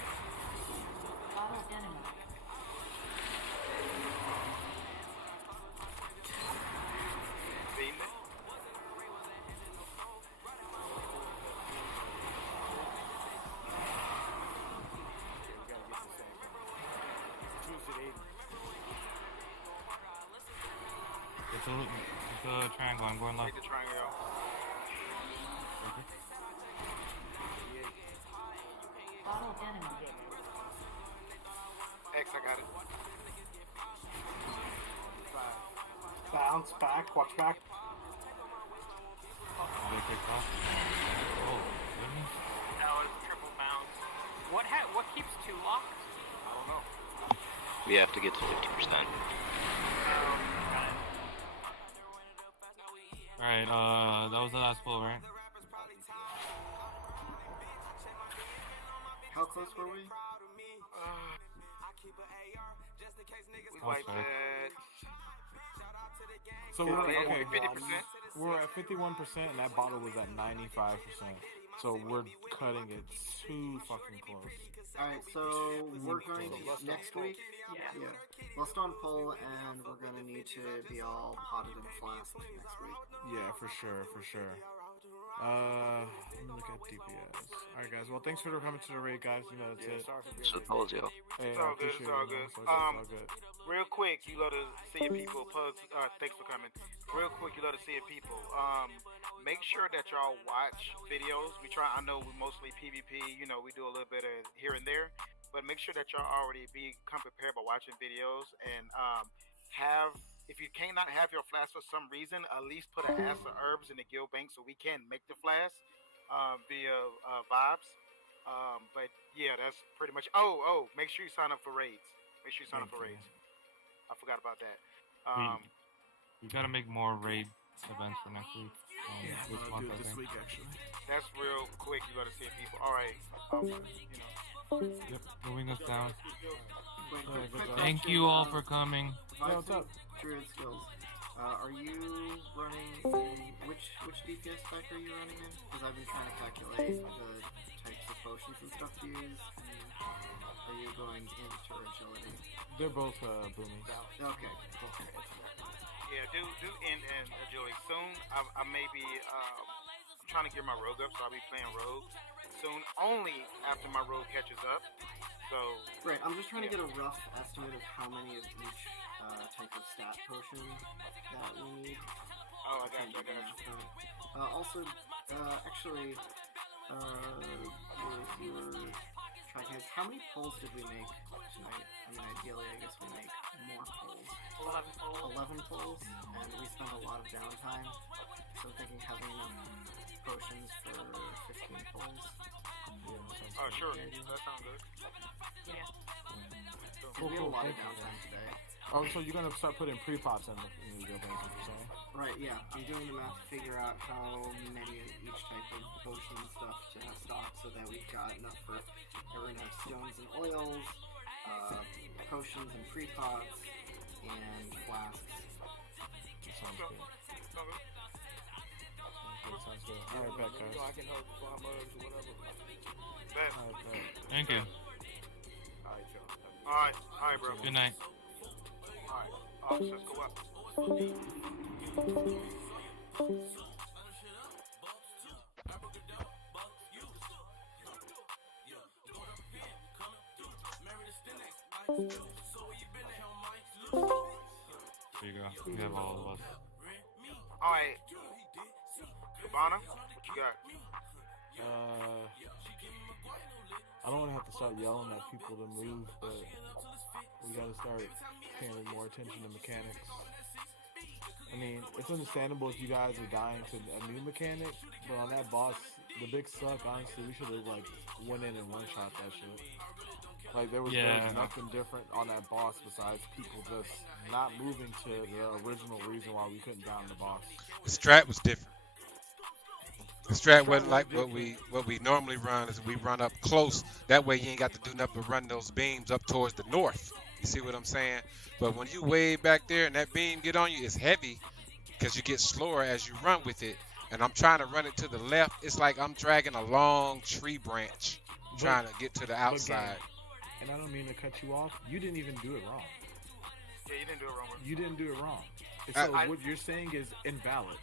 Beam it. It's a triangle. I'm going left. Take the triangle. X, I got it. Bounce back. Watch back. They kicked off. Oh, really? That was triple bounce. What keeps 2 locked? I don't know. We have to get to 50%. Alright, that was the last pull, right? How close were we? We wiped sorry. at So we're okay. 50%. We're at 51%, and that bottle was at 95%. So we're cutting it too fucking close. Alright, so we're going to, next week? Yeah. Let's on pull, and we're going to need to be all potted and flasked next week. Yeah, for sure. Let me look at DPS. Alright, guys. Well, thanks for coming to the raid, guys. You know, that's it. So pause, yo. Hey, It's I all good, appreciate it's all it, good. man. It's all good. Real quick, you love to see your people. Plus, thanks for coming. Real quick, you love to see your people. Make sure that y'all watch videos. I know we mostly PvP. You know, we do a little bit of here and there, but make sure that y'all already become prepared by watching videos and have. If you cannot have your flask for some reason, at least put an ass of herbs in the guild bank so we can make the flask via vibes. But yeah, that's pretty much. Oh, make sure you sign up for raids. I forgot about that. We gotta make more raid events for next week. This I'll month, do it I this think. week, actually. That's real quick. You gotta see people. All right. Yep, moving us down. Quick Thank question, you all for coming. Yeah, what's up? Druid skills. Are you running in which DPS spec are you running in? Because I've been trying to calculate the types of potions and stuff to use. And are you going into agility? They're both boomies. Okay, cool. Yeah, do end and agility soon. I may be. I'm trying to get my rogue up, so I'll be playing rogue soon. Only after my rogue catches up. So. Right, I'm just trying to get a rough estimate of how many of each type of stat potion that we need. Oh, I got you. Also, actually, your Triheads, how many pulls did we make tonight? I mean, ideally, I guess we make more pulls. 11 pulls. 11 pulls, and we spent a lot of downtime. So I'm thinking having enough potions for 15 pulls. Oh, sure. That sounds good. Yeah. We had a lot of downtime today. Oh, so you're gonna start putting pre-pops in the guild bank, what you're saying? Right, yeah. I'm doing the math to figure out how many of each type of potion and stuff to have stock so that we've got enough for everyone to have stones and oils, potions and pre-pots, and flasks. Sounds good. Sounds good. Alright, back, guys. I can help farm herbs or whatever. Alright, back. Thank you. Alright, y'all. Alright, bro. Good night. Alright. Officers, go up. There you go. We have all of us. Alright. Cabana, what you got? I don't want to have to start yelling at people to move, but we gotta start paying more attention to mechanics. I mean, it's understandable if you guys are dying to a new mechanic, but on that boss, the big suck, honestly, we should have, like, went in and one-shot that shit. Like, there was nothing different on that boss besides people just not moving to the original reason why we couldn't down the boss. The strat was different. The strat wasn't like what we normally run. Is we run up close. That way you ain't got to do nothing but run those beams up towards the north. You see what I'm saying? But when you way back there and that beam get on you, it's heavy because you get slower as you run with it. And I'm trying to run it to the left. It's like I'm dragging a long tree branch trying to get to the outside. And I don't mean to cut you off. You didn't even do it wrong. Yeah, you didn't do it wrong. You didn't do it wrong. So what you're saying is invalid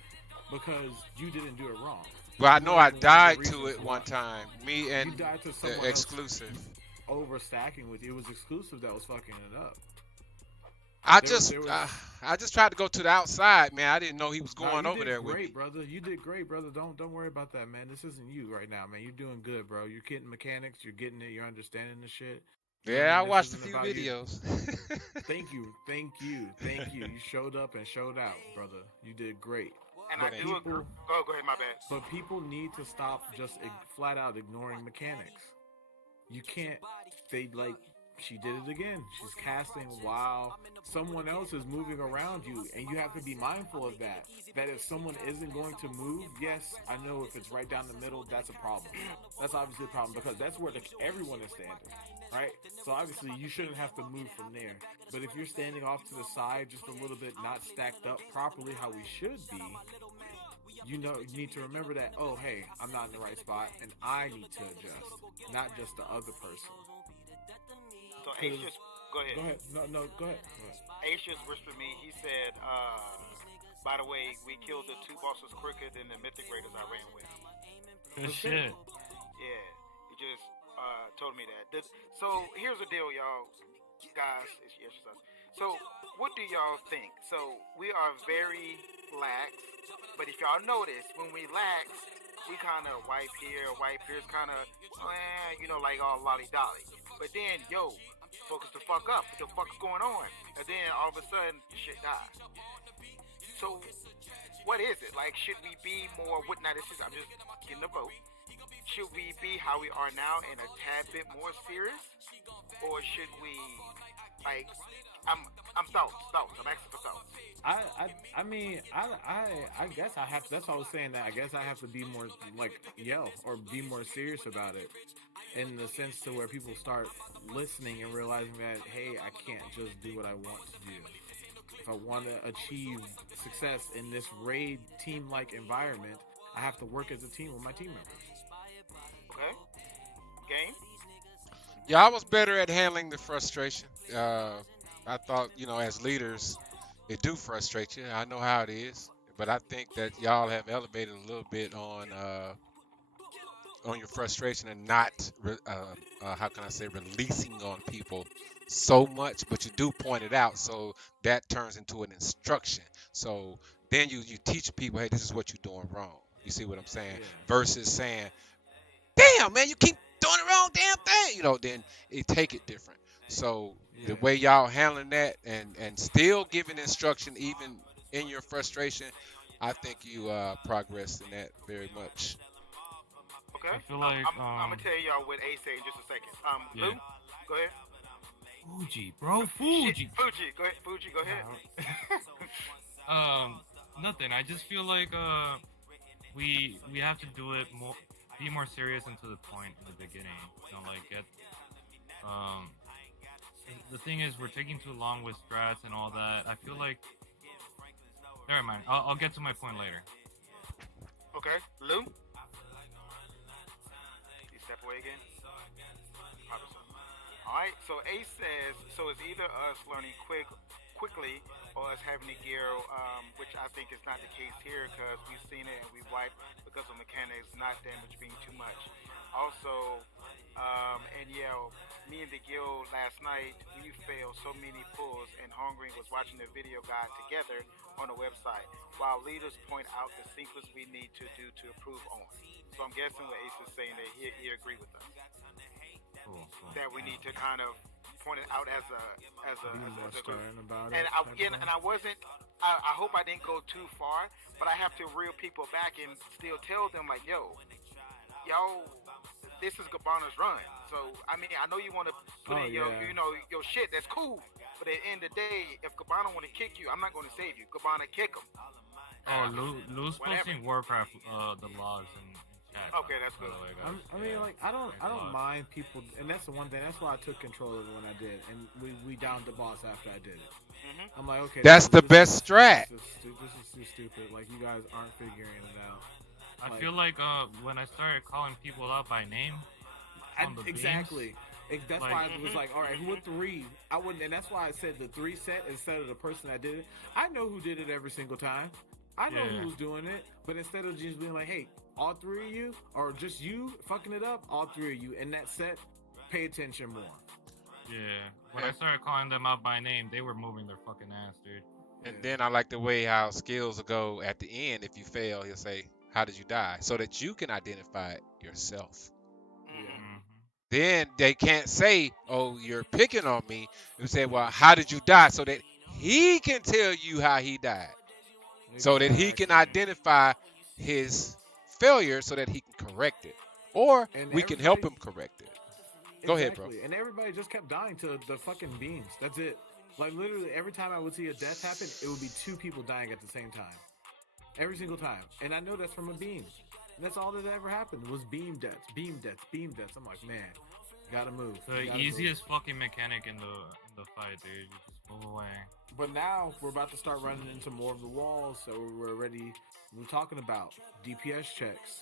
because you didn't do it wrong. Well, I know I died to it one time. Me and you died to the someone exclusive. Overstacking with you. It was exclusive that was fucking it up. I I just tried to go to the outside, man. I didn't know he was Nah, going you over did there with great, me. brother. You did great, brother. Don't worry about that, man. This isn't you right now, man. You're doing good, bro. You're getting mechanics. You're getting it. You're understanding the shit. You know what Yeah, I I mean? This watched a isn't few about you. videos. Thank you. You showed up and showed out, brother. You did great. And But I do agree. Oh, go ahead, my bad. But people need to stop just flat out ignoring mechanics. You can't. They like. She did it again. She's casting while someone else is moving around you, and you have to be mindful of that. That if someone isn't going to move, yes, I know if it's right down the middle, that's a problem. That's obviously a problem because that's where everyone is standing, right? So obviously you shouldn't have to move from there. But if you're standing off to the side just a little bit, not stacked up properly how we should be, you need to remember that, oh, hey, I'm not in the right spot, and I need to adjust, not just the other person. So Ace just go ahead. Go ahead. No, go ahead. Ace just whispered me. He said, by the way, we killed the 2 bosses quicker than the Mythic Raiders I ran with. Good shit. Yeah, he just told me that. So here's the deal, y'all. Guys, it's us. So what do y'all think? So we are very lax, but if y'all notice, when we lax, we kind of wipe here, it's kind of, like all lolly-dolly. But then, focus the fuck up. What the fuck is going on? And then all of a sudden, shit dies. So, what is it? Like, should we be more? I'm just getting a vote. Should we be how we are now and a tad bit more serious, or should we, like, I'm thoughts. I'm asking for thoughts. I mean, I guess I have to, that's why I was saying that. I guess I have to be more, like, yell or be more serious about it. In the sense to where people start listening and realizing that, hey, I can't just do what I want to do. If I want to achieve success in this raid team-like environment, I have to work as a team with my team members. Okay. Game? Yeah, I was better at handling the frustration. I thought, as leaders, it do frustrate you. I know how it is, but I think that y'all have elevated a little bit on your frustration and not, how can I say, releasing on people so much, but you do point it out, so that turns into an instruction. So then you teach people, hey, this is what you're doing wrong. You see what I'm saying? Yeah. Versus saying, damn, man, you keep doing the wrong damn thing. Then you take it different. So the way y'all handling that and still giving instruction even in your frustration, I think you progressed in that very much. Okay. I feel like I'm gonna tell y'all what Ace said in just a second. Lou, go ahead. Fuji, bro, Fuji. Fuji, go ahead. Fuji, go ahead. Nothing. I just feel like we have to do it more, be more serious and to the point in the beginning. Get the thing is we're taking too long with strats and all that. I feel like never mind. I'll get to my point later. Okay, Lou. You step away again. All right. So Ace says, so it's either us learning quickly or us having the gear, which I think is not the case here because we've seen it and we wiped because of mechanics, not damage being too much. Also, me and the guild last night, we failed so many pulls, and Hungry was watching the video guide together on the website, while leaders point out the sequence we need to do to improve on. So I'm guessing what Ace is saying that he agree with us. Cool. That we need to kind of point it out as a about and it. I wasn't. I hope I didn't go too far, but I have to reel people back and still tell them like, y'all, this is Gabbana's run. So I mean, I know you want to put in your shit. That's cool. But at the end of the day, if Gabbana want to kick you, I'm not going to save you. Gabbana kick him. Oh, Lou's posting Warcraft the logs and chat. Okay, that's good. I don't mind people, and that's the one thing. That's why I took control of it when I did, and we downed the boss after I did it. Mm-hmm. I'm like, okay, that's the best strat. This is too stupid. Like, you guys aren't figuring it out. I feel like when I started calling people out by name, exactly. That's like, why I was like, all right, who would 3? I wouldn't, and that's why I said the 3 set instead of the person that did it. I know who did it every single time. I know who was doing it, but instead of just being like, hey, all 3 of you, or just you fucking it up, all 3 of you in that set, pay attention more. Yeah. When I started calling them out by name, they were moving their fucking ass, dude. And then I like the way how skills will go at the end. If you fail, he'll say, "How did you die?" So that you can identify it yourself. Mm-hmm. Then they can't say, "Oh, you're picking on me." You say, "Well, how did you die?" So that he can tell you how he died. So that he can identify his failure so that he can correct it. Or And we can help everybody- him correct it. Go ahead, bro. Exactly. And everybody just kept dying to the fucking beams. That's it. Like literally every time I would see a death happen, it would be 2 people dying at the same time. Every single time. And I know that's from a beam. And that's all that ever happened was beam deaths, beam deaths, beam deaths. I'm like, man, gotta move. The gotta easiest fucking mechanic in the fight, dude. You just move away. But now we're about to start running into more of the walls, so we're ready. We're talking about DPS checks.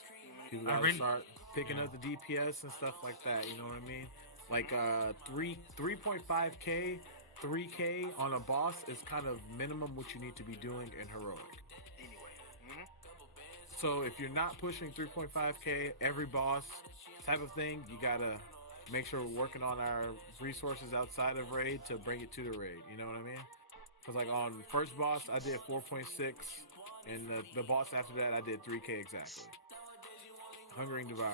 People gotta start picking up the DPS and stuff like that. You know what I mean? Like 3.5k, 3k on a boss is kind of minimum what you need to be doing in heroic. So if you're not pushing 3.5k every boss type of thing, you gotta make sure we're working on our resources outside of raid to bring it to the raid. You know what I mean? Because like on first boss, I did 4.6, and the boss after that, I did 3k exactly. Hungering Devourer.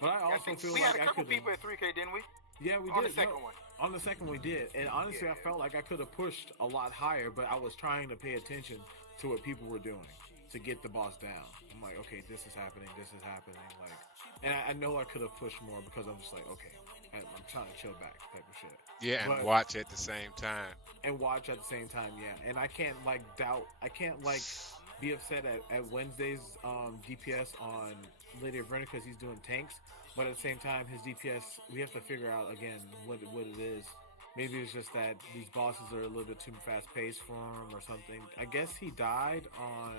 But I also feel we like had a couple people at 3K, didn't we? Yeah, we on did. The second one. On the second we did. And honestly, I felt like I could have pushed a lot higher, but I was trying to pay attention to what people were doing to get the boss down. I'm like, okay, this is happening. Like, and I know I could have pushed more because I'm just like, okay, I'm trying to chill back type of shit. Yeah, and watch at the same time. And watch at the same time, yeah. And I can't like be upset at Wednesday's DPS on Lady of Verna because he's doing tanks. But at the same time, his DPS, we have to figure out again what it is. Maybe it's just that these bosses are a little bit too fast paced for him or something. I guess he died on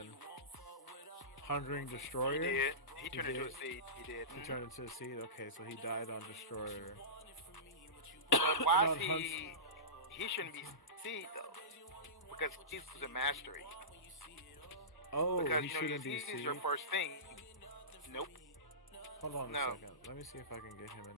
Hungering Destroyer. He did. He turned into a seed. He did. He turned into a seed. Okay, so he died on Destroyer. But why is he shouldn't be seed though? Because he's a mastery. Oh, because, he shouldn't be seed seed. is your first thing. Nope. Hold on a second. Let me see if I can get him in.